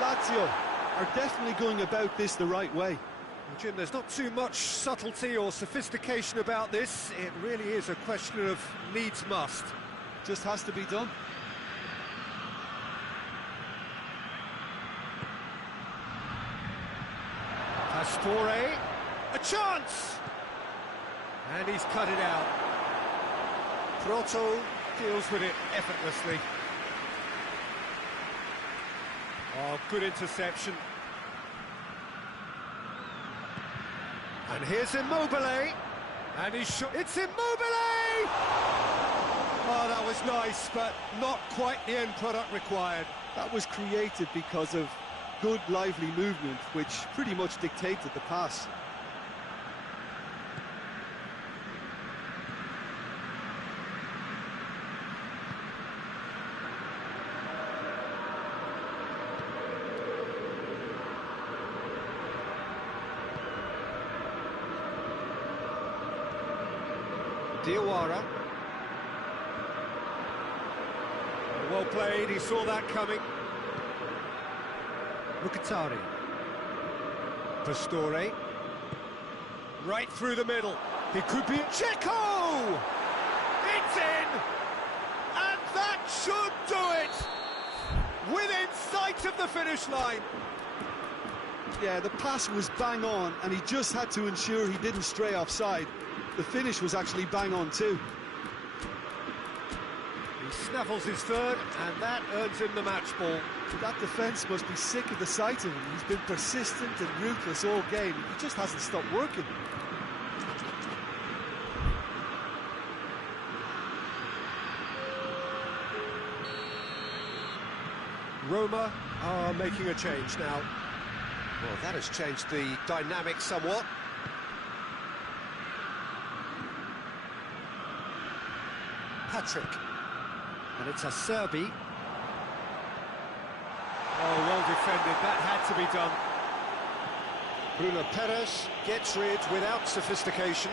Lazio are definitely going about this the right way. Well, Jim, there's not too much subtlety or sophistication about this. It really is a question of needs must. Just has to be done. Pastore, a chance! And he's cut it out. Proto deals with it effortlessly. Oh, good interception. And here's Immobile. And he's shot. It's Immobile! Oh, that was nice, but not quite the end product required. That was created because of good, lively movement, which pretty much dictated the pass. Diawara. Well played, he saw that coming. Mkhitaryan. Pastore. Right through the middle. He could be... Checo! It's in! And that should do it! Within sight of the finish line. Yeah, the pass was bang on, and he just had to ensure he didn't stray offside. The finish was actually bang on too. He snaffles his third, and that earns him the match ball. That defence must be sick of the sight of him. He's been persistent and ruthless all game. He just hasn't stopped working. Roma are making a change now. Well, that has changed the dynamic somewhat. Patrick. And it's a Serbi. Oh, well defended. That had to be done. Bruno Perez gets rid without sophistication.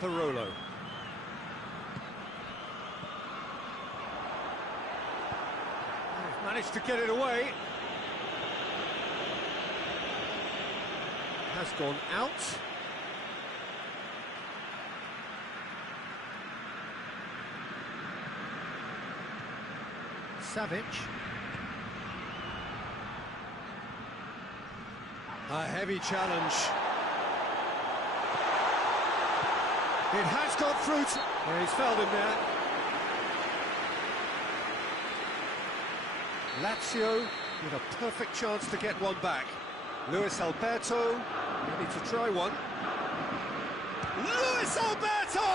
Parolo. Managed to get it away. Has gone out. Savic. A heavy challenge. It has gone through to... Yeah, he's felled him there. Lazio with a perfect chance to get one back. Luis Alberto, ready to try one. Luis Alberto!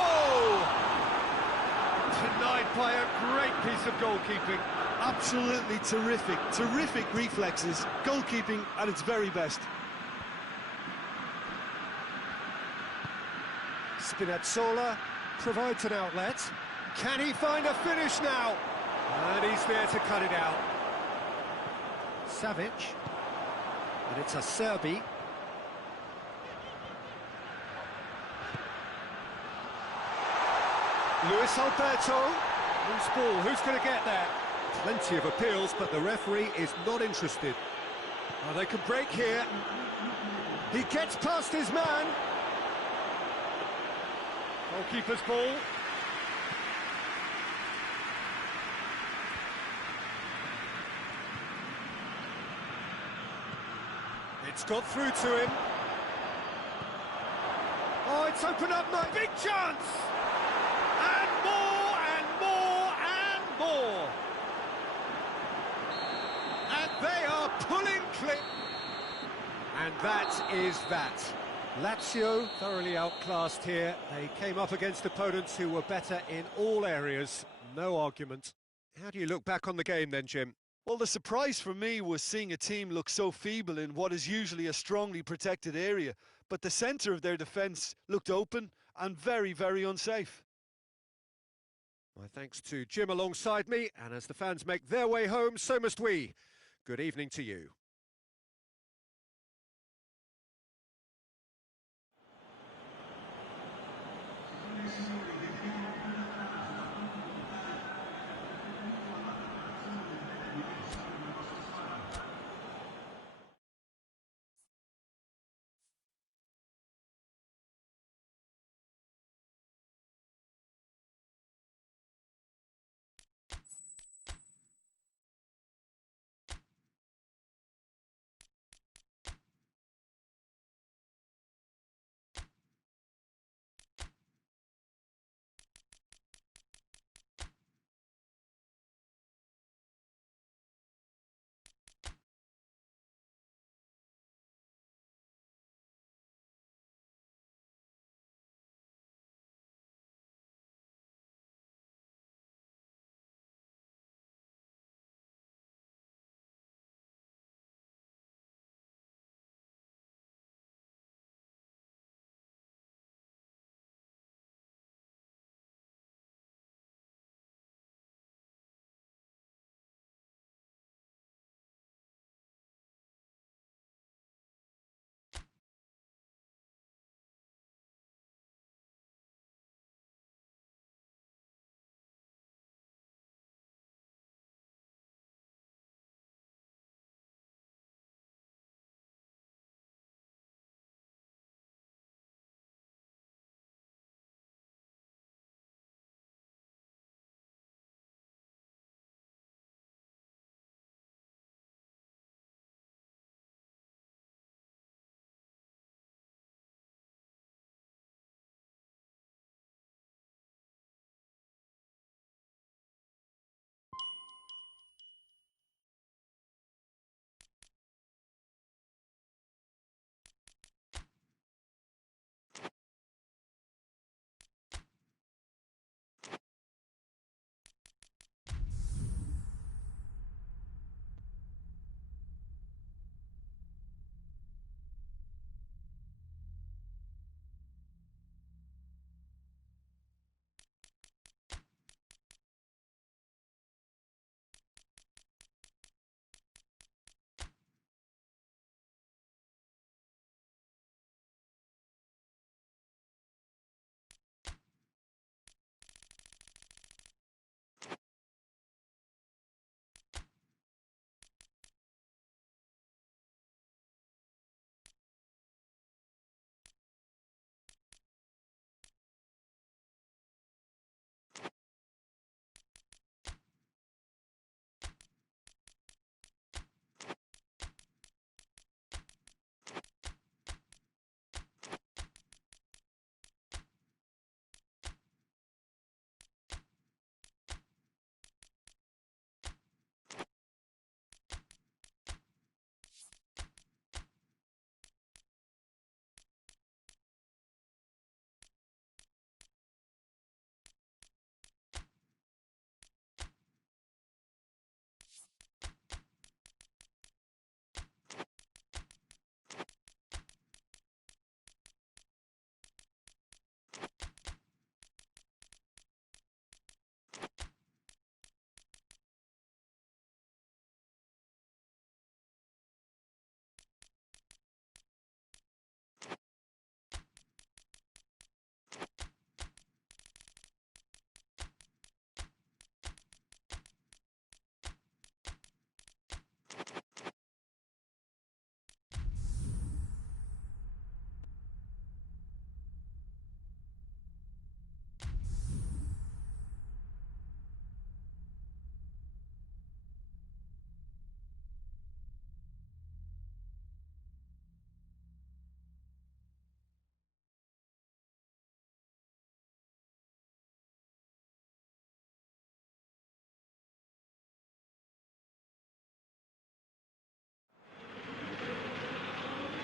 Denied by a great piece of goalkeeping. Absolutely terrific, terrific reflexes. Goalkeeping at its very best. Spinazzola provides an outlet. Can he find a finish now? And he's there to cut it out. Savic. And it's a Serbi. Luis Alberto. Loose ball. Who's going to get there? Plenty of appeals, but the referee is not interested. Oh, they can break here. He gets past his man. Goalkeeper's ball. It's got through to him. Oh, it's opened up my big chance! And more, and more, and more! And they are pulling clear. And that is that. Lazio thoroughly outclassed here. They came up against opponents who were better in all areas. No argument. How do you look back on the game then, Jim? Well, the surprise for me was seeing a team look so feeble in what is usually a strongly protected area, but the centre of their defence looked open and very, very unsafe. My thanks to Jim alongside me, and as the fans make their way home, so must we. Good evening to you.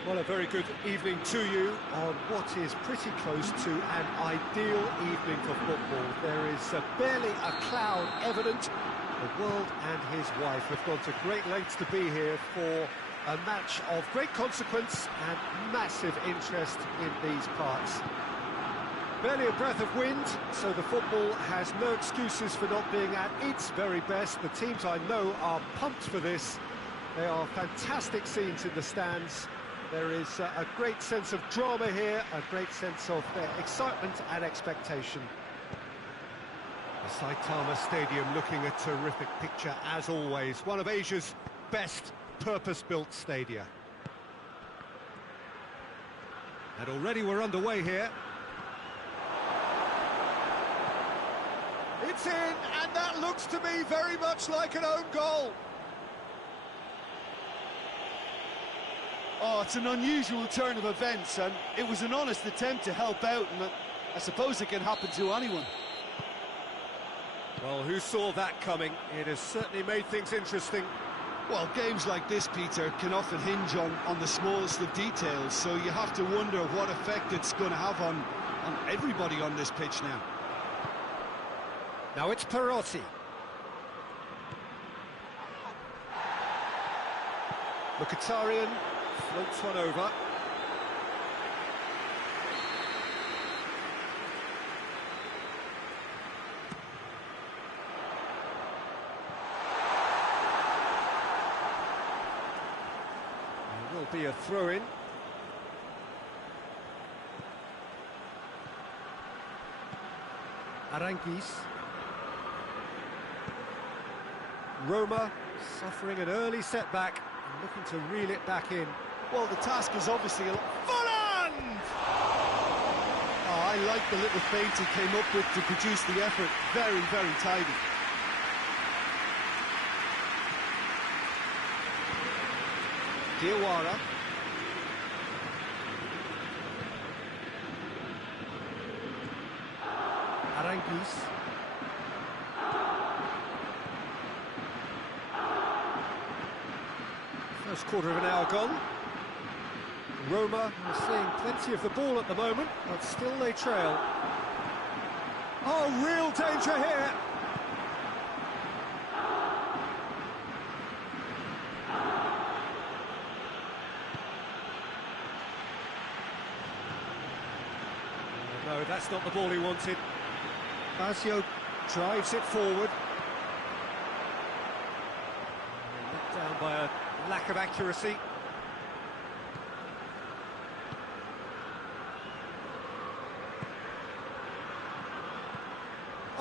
Well, a very good evening to you on what is pretty close to an ideal evening for football. There is barely a cloud evident, The world and his wife have gone to great lengths to be here for a match of great consequence and massive interest in these parts. Barely a breath of wind, so the football has no excuses for not being at its very best. The teams I know are pumped for this. They are fantastic scenes in the stands. There is a great sense of drama here, a great sense of excitement and expectation. The Saitama Stadium looking a terrific picture as always. One of Asia's best purpose-built stadia. And already we're underway here. It's in, and that looks to me very much like an own goal. Oh, it's an unusual turn of events, and it was an honest attempt to help out, and I suppose it can happen to anyone. Well, who saw that coming? It has certainly made things interesting. Well, games like this, Peter, can often hinge on the smallest of details, so you have to wonder what effect it's going to have on everybody on this pitch now. Now it's Perotti. Mkhitaryan floats one over. There will be a throw-in. Aranguiz. Roma suffering an early setback and looking to reel it back in. Well, the task is obviously a lot. Oh, I like the little feint he came up with to produce the effort. Very, very tidy. Diawara. Aranguiz. First quarter of an hour gone. Roma are seeing plenty of the ball at the moment, but still they trail. Oh, real danger here! No, that's not the ball he wanted. Basio drives it forward. Let down by a lack of accuracy.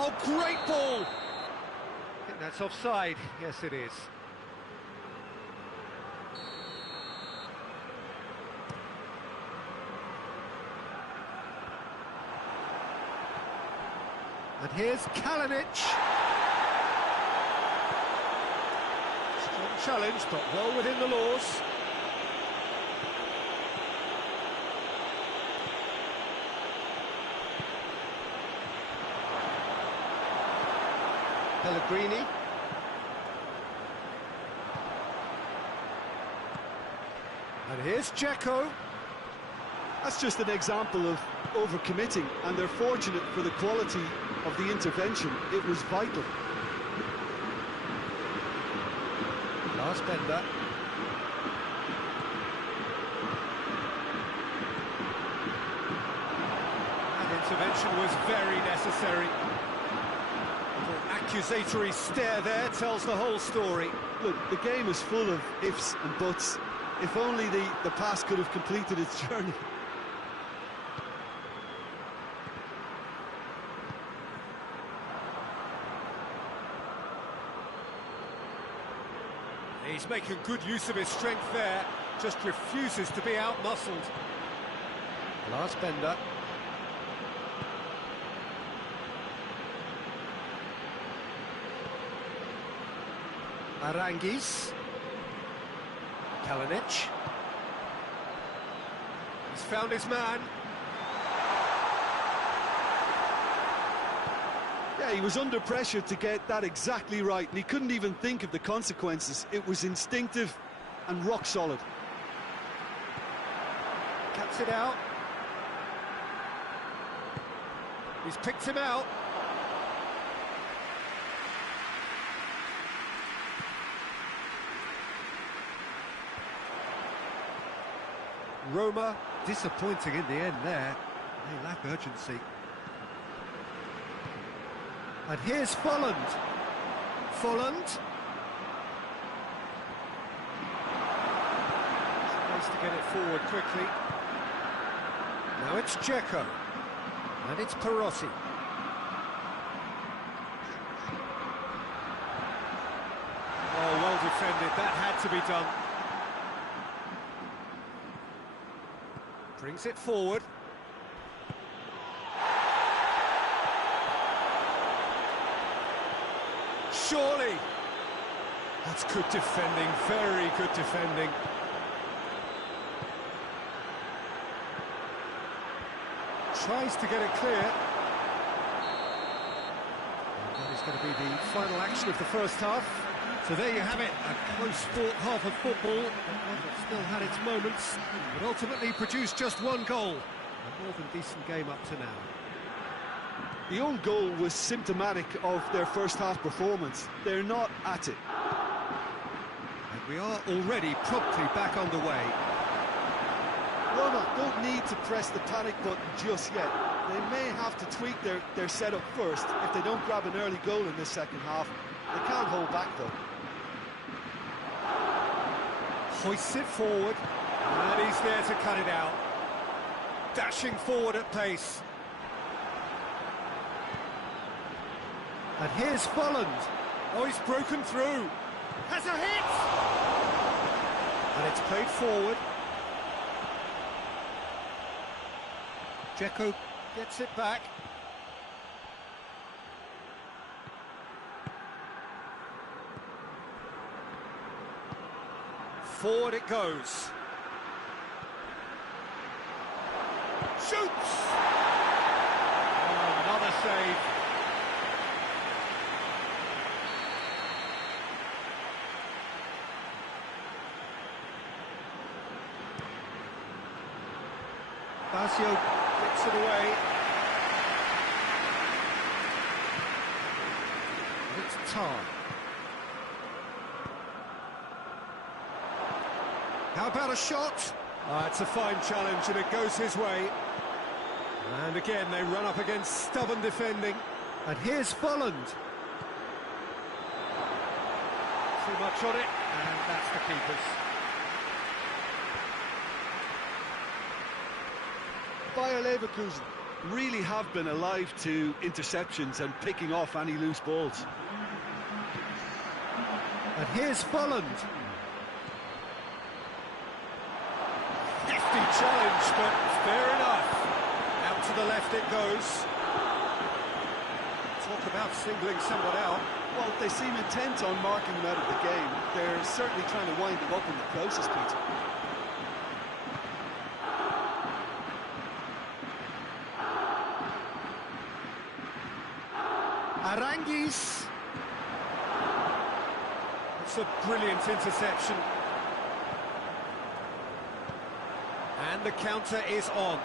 Oh, great ball! I think that's offside. Yes, it is. And here's Kalinic. Strong challenge, but well within the laws. Pellegrini. And here's Dzeko. That's just an example of overcommitting, and they're fortunate for the quality of the intervention. It was vital. Last bender. That intervention was very necessary. Little accusatory stare there tells the whole story. Look, the game is full of ifs and buts. If only the pass could have completed its journey. He's making good use of his strength there, just refuses to be out-muscled. Last bender. Aranguiz. Kalinic. He's found his man. Yeah, he was under pressure to get that exactly right, and he couldn't even think of the consequences. It was instinctive and rock solid. Cuts it out. He's picked him out. Roma, disappointing in the end there. They lack urgency. And here's Folland. Folland. Space to get it forward quickly. Now it's Dzeko. And it's Perotti. Oh, well defended. That had to be done. Brings it forward. Surely. That's good defending, very good defending. Tries to get it clear. And that is going to be the final action of the first half. So there you have it, a close-fought half of football, but one that still had its moments, but ultimately produced just one goal. A more than decent game up to now. The own goal was symptomatic of their first half performance. They're not at it. And we are already promptly back underway. Roma don't need to press the panic button just yet. They may have to tweak their setup first. If they don't grab an early goal in this second half, they can't hold back though. Hoists it forward, and he's there to cut it out. Dashing forward at pace. And here's Folland. Oh, he's broken through. Has a hit! And it's played forward. Dzeko gets it back. Forward it goes. Shoots! Oh, another save. Basio gets it away. It's Tar. How about a shot? It's a fine challenge and it goes his way. And again they run up against stubborn defending. And here's Folland. Too much on it, and that's the keeper's. Bayer Leverkusen really have been alive to interceptions and picking off any loose balls. And here's Folland. Hefty challenge, but fair enough. Out to the left it goes. Talk about singling someone out. Well, they seem intent on marking them out of the game. They're certainly trying to wind them up in the process, Peter. Aranguis. It's a brilliant interception. And the counter is on.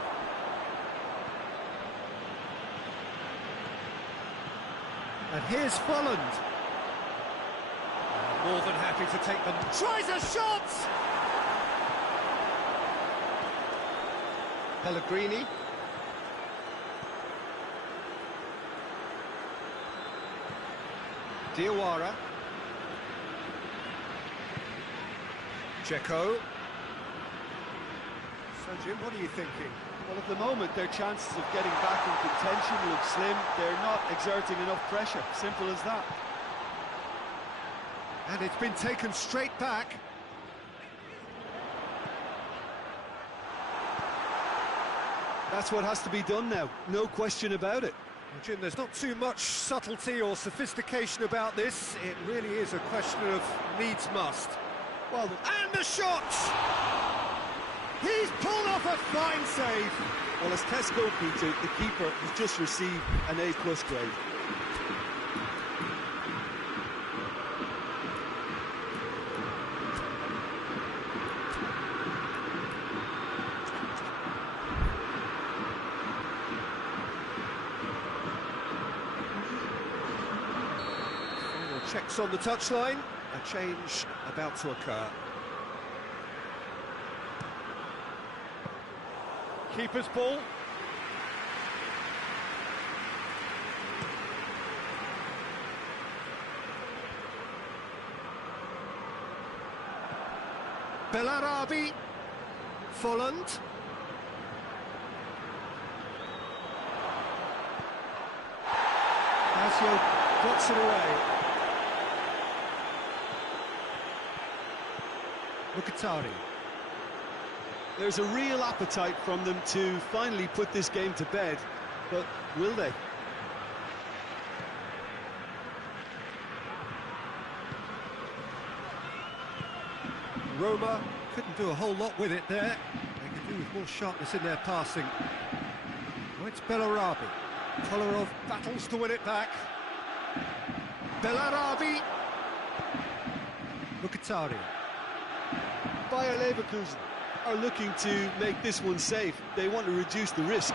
And here's Folland. More than happy to take them. Tries a shot! Pellegrini. Diawara. Dzeko. So, Jim, what are you thinking? Well, at the moment, their chances of getting back in contention look slim. They're not exerting enough pressure. Simple as that. And it's been taken straight back. That's what has to be done now. No question about it. Well, Jim, there's not too much subtlety or sophistication about this. It really is a question of needs must. Well, and the shot! He's pulled off a fine save. Well, as Tesco, Peter, the keeper has just received an A+ grade. Final checks on the touchline. A change about to occur. Keeper's ball. Bellarabi, Folland. Lazio blocks it away. Mkhitaryan. There's a real appetite from them to finally put this game to bed, but will they? Roma couldn't do a whole lot with it there. They could do with more sharpness in their passing. Oh, it's Bellarabi. Kolarov battles to win it back. Bellarabi. Mkhitaryan. Bayer Leverkusen are looking to make this one safe. They want to reduce the risk.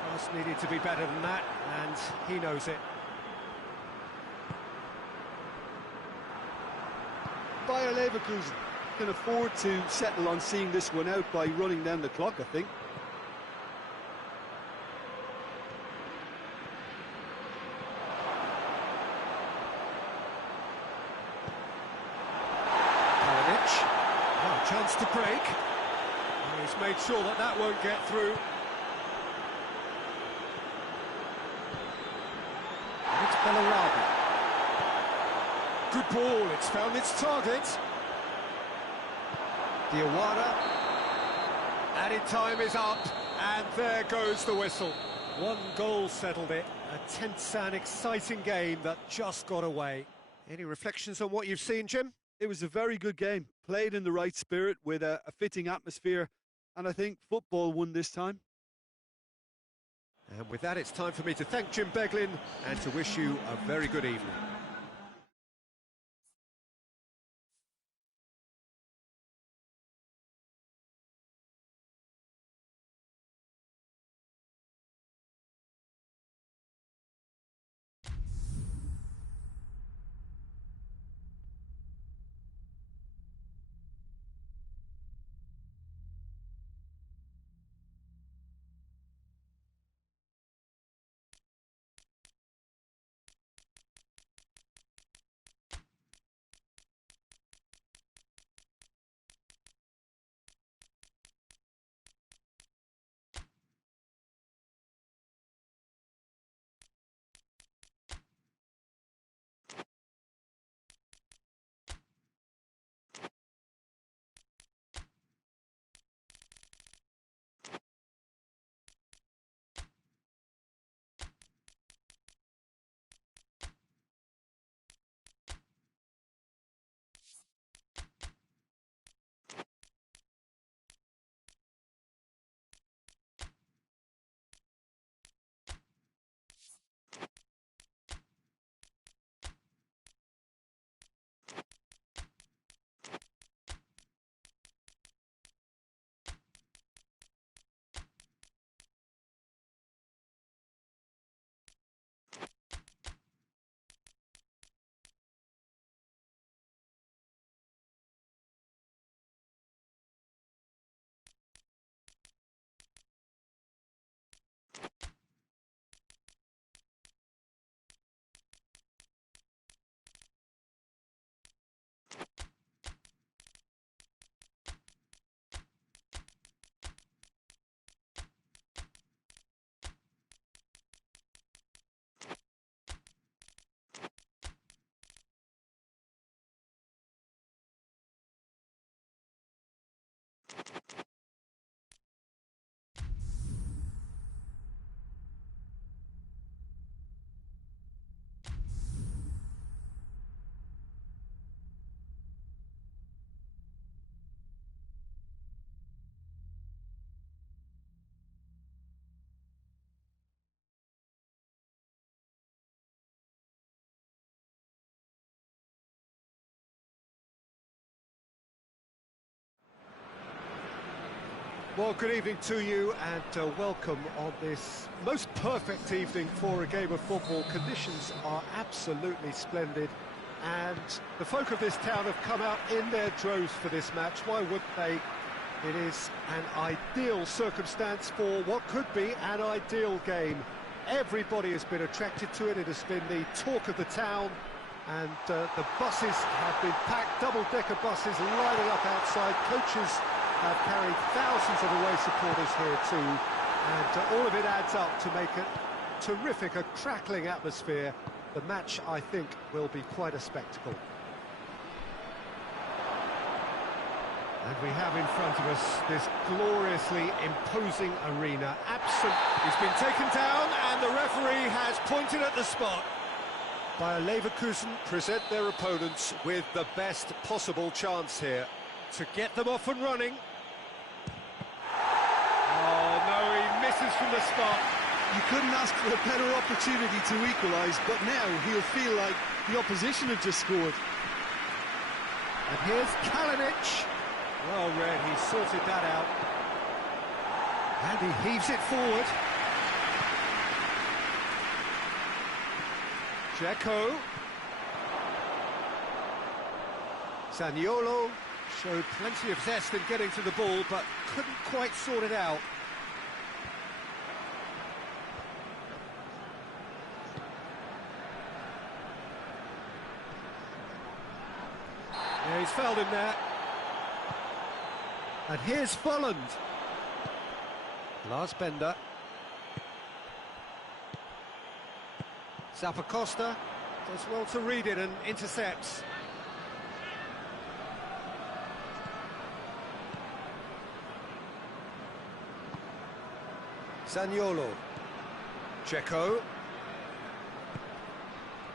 Pass needed to be better than that, and he knows it. Bayer Leverkusen can afford to settle on seeing this one out by running down the clock, I think. Chance to break. And he's made sure that that won't get through. And it's Bellarabi. Good ball, it's found its target. Diawara. Added time is up, and there goes the whistle. One goal settled it. A tense and exciting game that just got away. Any reflections on what you've seen, Jim? It was a very good game, played in the right spirit with a fitting atmosphere, and I think football won this time. And with that, it's time for me to thank Jim Beglin and to wish you a very good evening. Well, good evening to you, and welcome on this most perfect evening for a game of football. Conditions are absolutely splendid. and the folk of this town have come out in their droves for this match. Why wouldn't they? It is an ideal circumstance for what could be an ideal game. Everybody has been attracted to it. It has been the talk of the town, and the buses have been packed, double-decker buses lining up outside. Coaches have carried thousands of away supporters here too, and all of it adds up to make a terrific, a crackling atmosphere. The match, I think, will be quite a spectacle. And we have in front of us this gloriously imposing arena. He's been taken down, and the referee has pointed at the spot. Bayer Leverkusen present their opponents with the best possible chance here to get them off and running. Oh no, he misses from the spot. You couldn't ask for a better opportunity to equalise, but now he'll feel like the opposition have just scored. And here's Kalinic. Well read, he sorted that out. And he heaves it forward. Dzeko. Zaniolo showed plenty of zest in getting to the ball, but couldn't quite sort it out. Yeah, he's fouled him there. And here's Folland. Lars Bender. Zappacosta does well to read it and intercepts. Zaniolo. Dzeko.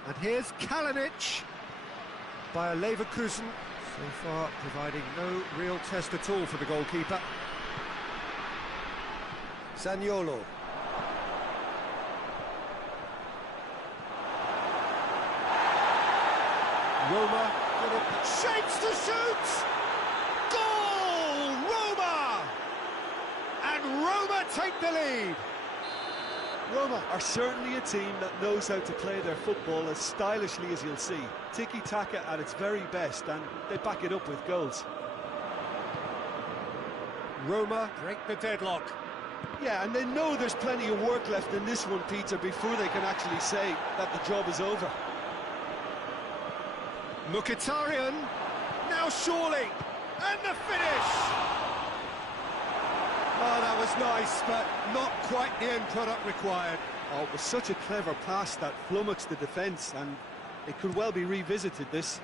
And here's Kalinic. Bayer Leverkusen, so far providing no real test at all for the goalkeeper. Zaniolo. Roma, shapes to shoot! Goal! Roma! And Roma take the lead! Roma are certainly a team that knows how to play their football as stylishly as you'll see. Tiki-taka at its very best, and they back it up with goals. Roma break the deadlock. Yeah, and they know there's plenty of work left in this one, Peter, before they can actually say that the job is over. Mkhitaryan, now surely, and the finish! Oh, that was nice, but not quite the end product required. Oh, it was such a clever pass that flummoxed the defence, and it could well be revisited, this.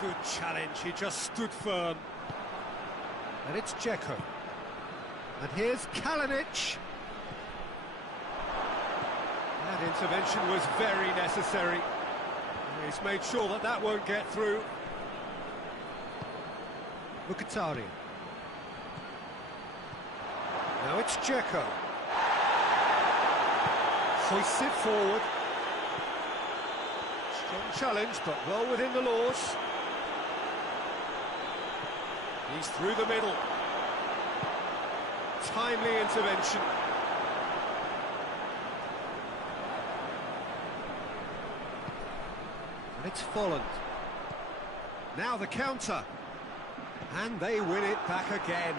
Good challenge, he just stood firm. And it's Dzeko. And here's Kalinic. That intervention was very necessary. He's made sure that that won't get through. Mkhitaryan. Now it's Dzeko. Hoists it forward. Strong challenge, but well within the laws. He's through the middle. Timely intervention. And it's Folland. Now the counter. And they win it back again.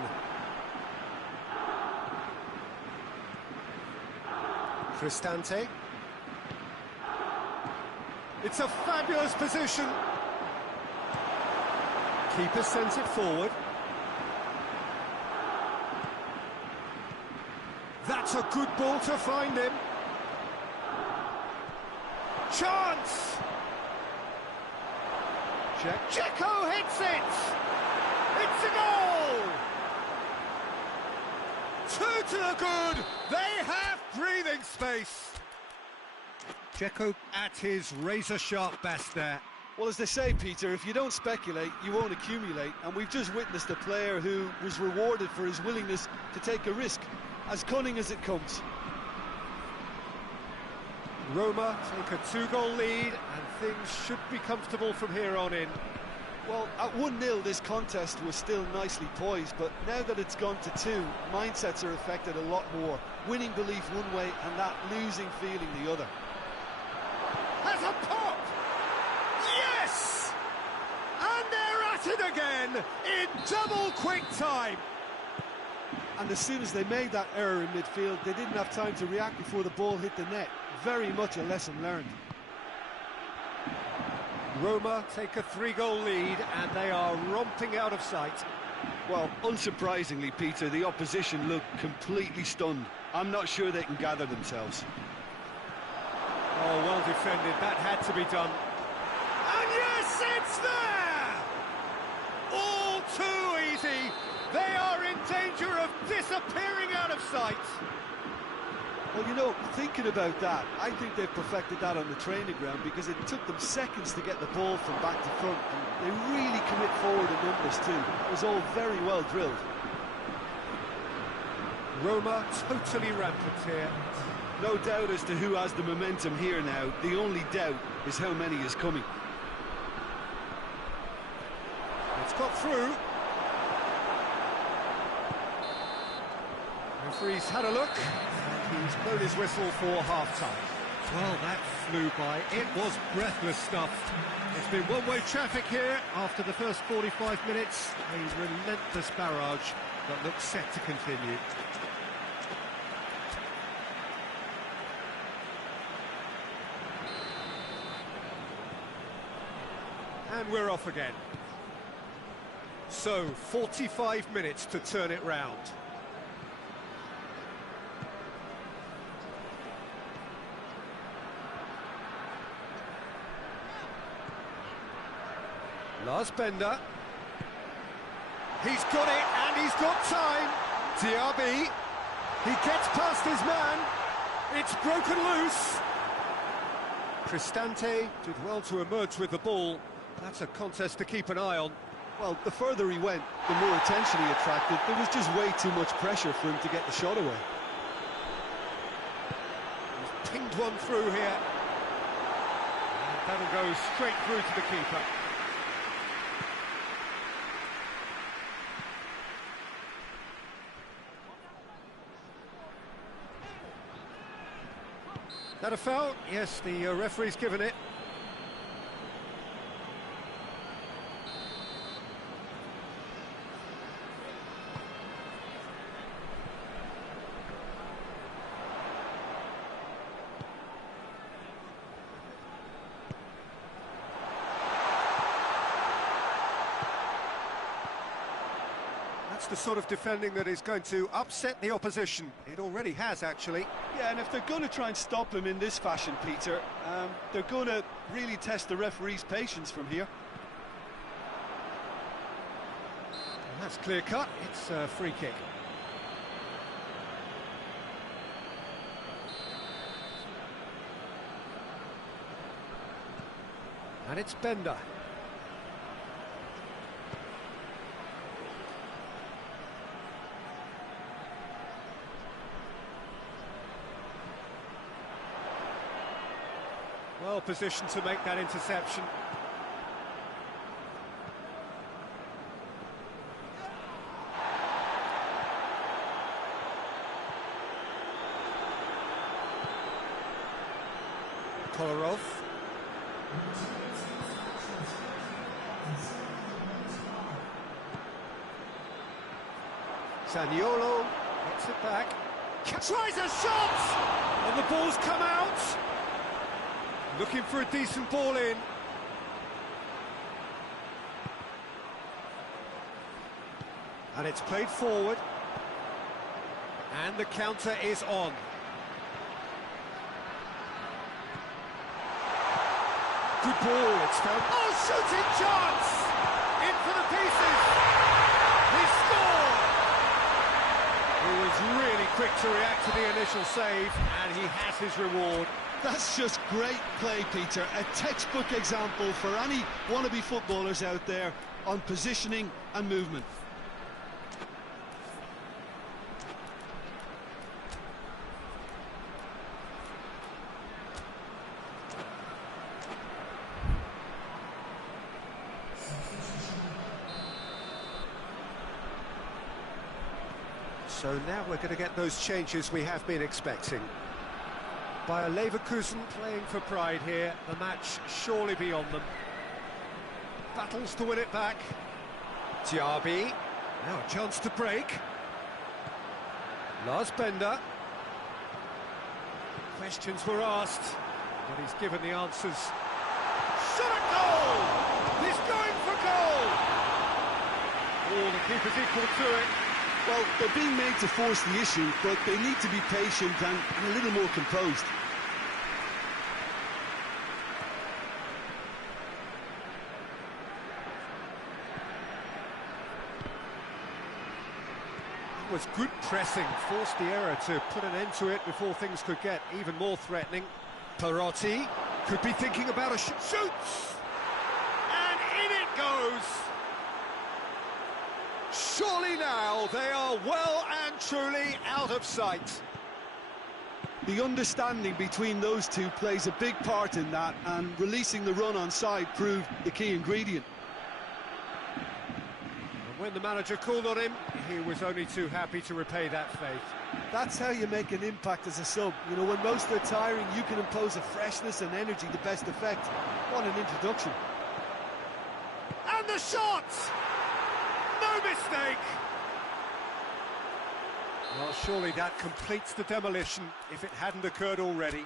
Cristante. It's a fabulous position. Keeper sends it forward. That's a good ball to find him. Chance! Dzeko hits it! It's a goal! 2 to the good! They have breathing space! Dzeko at his razor-sharp best there. Well, as they say, Peter, if you don't speculate, you won't accumulate. And we've just witnessed a player who was rewarded for his willingness to take a risk, as cunning as it comes. Roma take a 2-goal lead, and things should be comfortable from here on in. Well, at 1-0 this contest was still nicely poised, but now that it's gone to 2, mindsets are affected a lot more. Winning belief one way and that losing feeling the other. Has a pop! Yes! And they're at it again in double quick time. And as soon as they made that error in midfield, they didn't have time to react before the ball hit the net. Very much a lesson learned. Roma take a 3-goal lead and they are romping out of sight. Well, unsurprisingly, Peter, the opposition look completely stunned. I'm not sure they can gather themselves. Oh, well defended, that had to be done. And yes, it's there! All too easy. They are in danger of disappearing out of sight. Well, you know, thinking about that, I think they've perfected that on the training ground because it took them seconds to get the ball from back to front, and they really commit forward in numbers too. It was all very well drilled. Roma totally rampant here. No doubt as to who has the momentum here now. The only doubt is how many is coming. It's got through. Referee's had a look, and he's blown his whistle for half-time. Well, that flew by. It was breathless stuff. It's been one-way traffic here after the first 45 minutes. A relentless barrage that looks set to continue. And we're off again. So, 45 minutes to turn it round. Lars Bender. He's got it, and he's got time. Diaby. He gets past his man. It's broken loose. Cristante did well to emerge with the ball. That's a contest to keep an eye on. Well, the further he went, the more attention he attracted. There was just way too much pressure for him to get the shot away. He's pinged one through here. And that'll go straight through to the keeper. That a foul? Yes, the referee's given it. That's the sort of defending that is going to upset the opposition. It already has, actually. Yeah, and if they're going to try and stop him in this fashion, Peter, they're going to really test the referee's patience from here. And that's clear cut. It's a free kick. And it's Bender. Well positioned to make that interception. Kolarov. Zaniolo gets it back. Tries a shot! And the ball's come out. Looking for a decent ball in. And it's played forward. And the counter is on. Good ball, it's found. Oh, shooting chance! In for the pieces! He scored! He was really quick to react to the initial save, and he has his reward. That's just great play, Peter. A textbook example for any wannabe footballers out there on positioning and movement. So now we're going to get those changes we have been expecting. Bayer Leverkusen playing for pride here. The match surely beyond them. Battles to win it back. Diaby. Now a chance to break. Lars Bender. Questions were asked, but he's given the answers. Shot at goal! He's going for goal! Oh, the keeper's equal to it. Well, they're being made to force the issue, but they need to be patient and a little more composed. It was good pressing, forced the error to put an end to it before things could get even more threatening. Perotti could be thinking about a shoots! And in it goes! Surely now they are well and truly out of sight. The understanding between those two plays a big part in that, and releasing the run on side proved the key ingredient. And when the manager called on him, he was only too happy to repay that faith. That's how you make an impact as a sub. You know, when most are tiring, you can impose a freshness and energy to best effect. What an introduction. And the shot! No mistake! Well, surely that completes the demolition if it hadn't occurred already.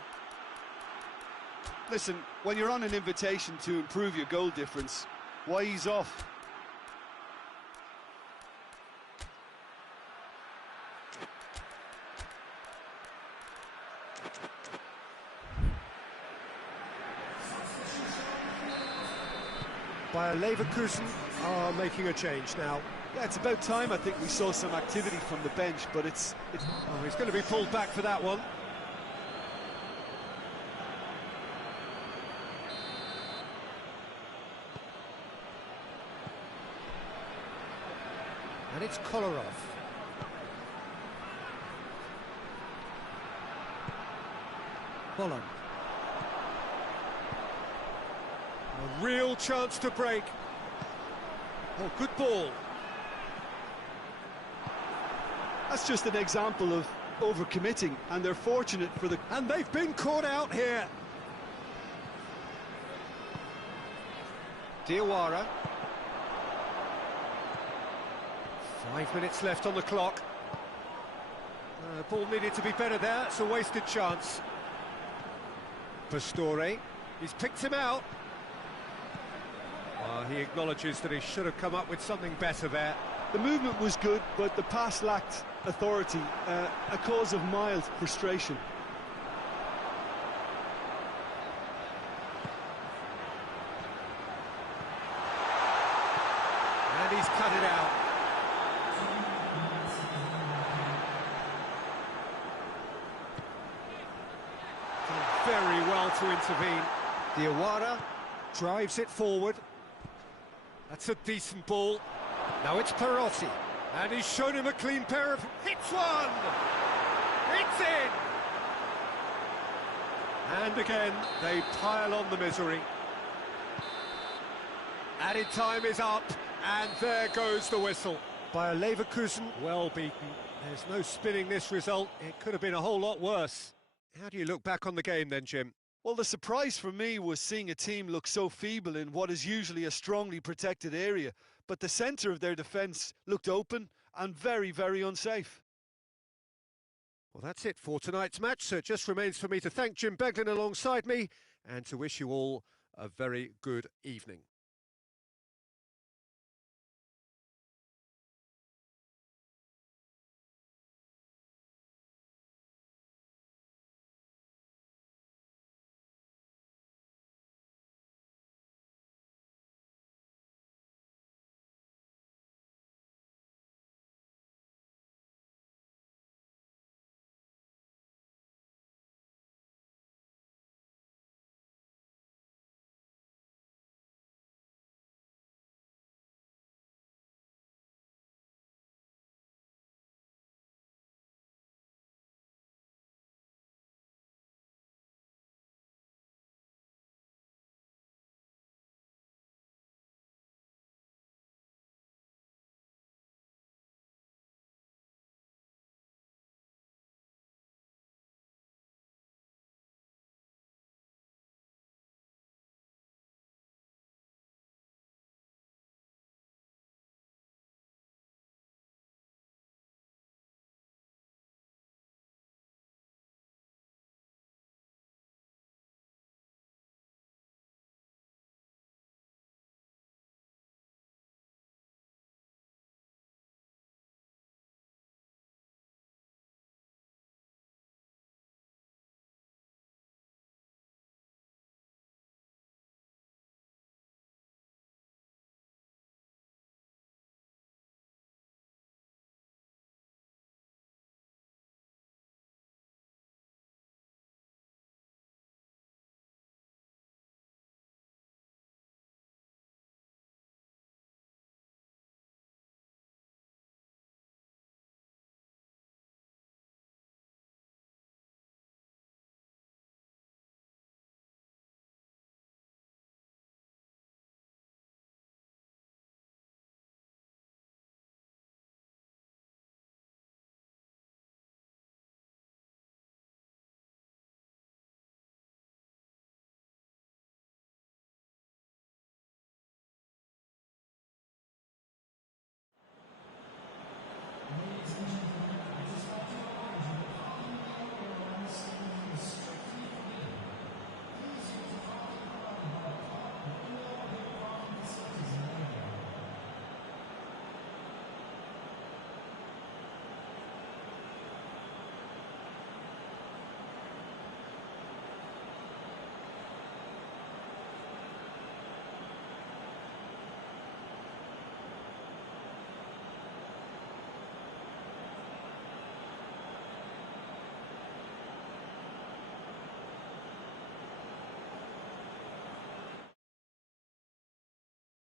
Listen, when you're on an invitation to improve your goal difference, why ease off? Bayer Leverkusen are making a change now. Yeah, it's about time I think we saw some activity from the bench, but it's... Oh, he's going to be pulled back for that one. And it's Kolarov. Bolland. A real chance to break. Oh, good ball. That's just an example of overcommitting, and they're fortunate for the... And they've been caught out here. Diawara. 5 minutes left on the clock. Ball needed to be better there. It's a wasted chance. Pastore. He's picked him out. He acknowledges that he should have come up with something better there. The movement was good, but the pass lacked authority, a cause of mild frustration. And he's cut it out. Done very well to intervene. Diawara drives it forward. That's a decent ball. Now it's Perotti, and he's shown him a clean pair of... Hits one! It's in! And again, they pile on the misery. Added time is up, and there goes the whistle. Bayer Leverkusen, well beaten. There's no spinning this result. It could have been a whole lot worse. How do you look back on the game then, Jim? Well, the surprise for me was seeing a team look so feeble in what is usually a strongly protected area, but the centre of their defence looked open and very, very unsafe. Well, that's it for tonight's match, so it just remains for me to thank Jim Beglin alongside me and to wish you all a very good evening.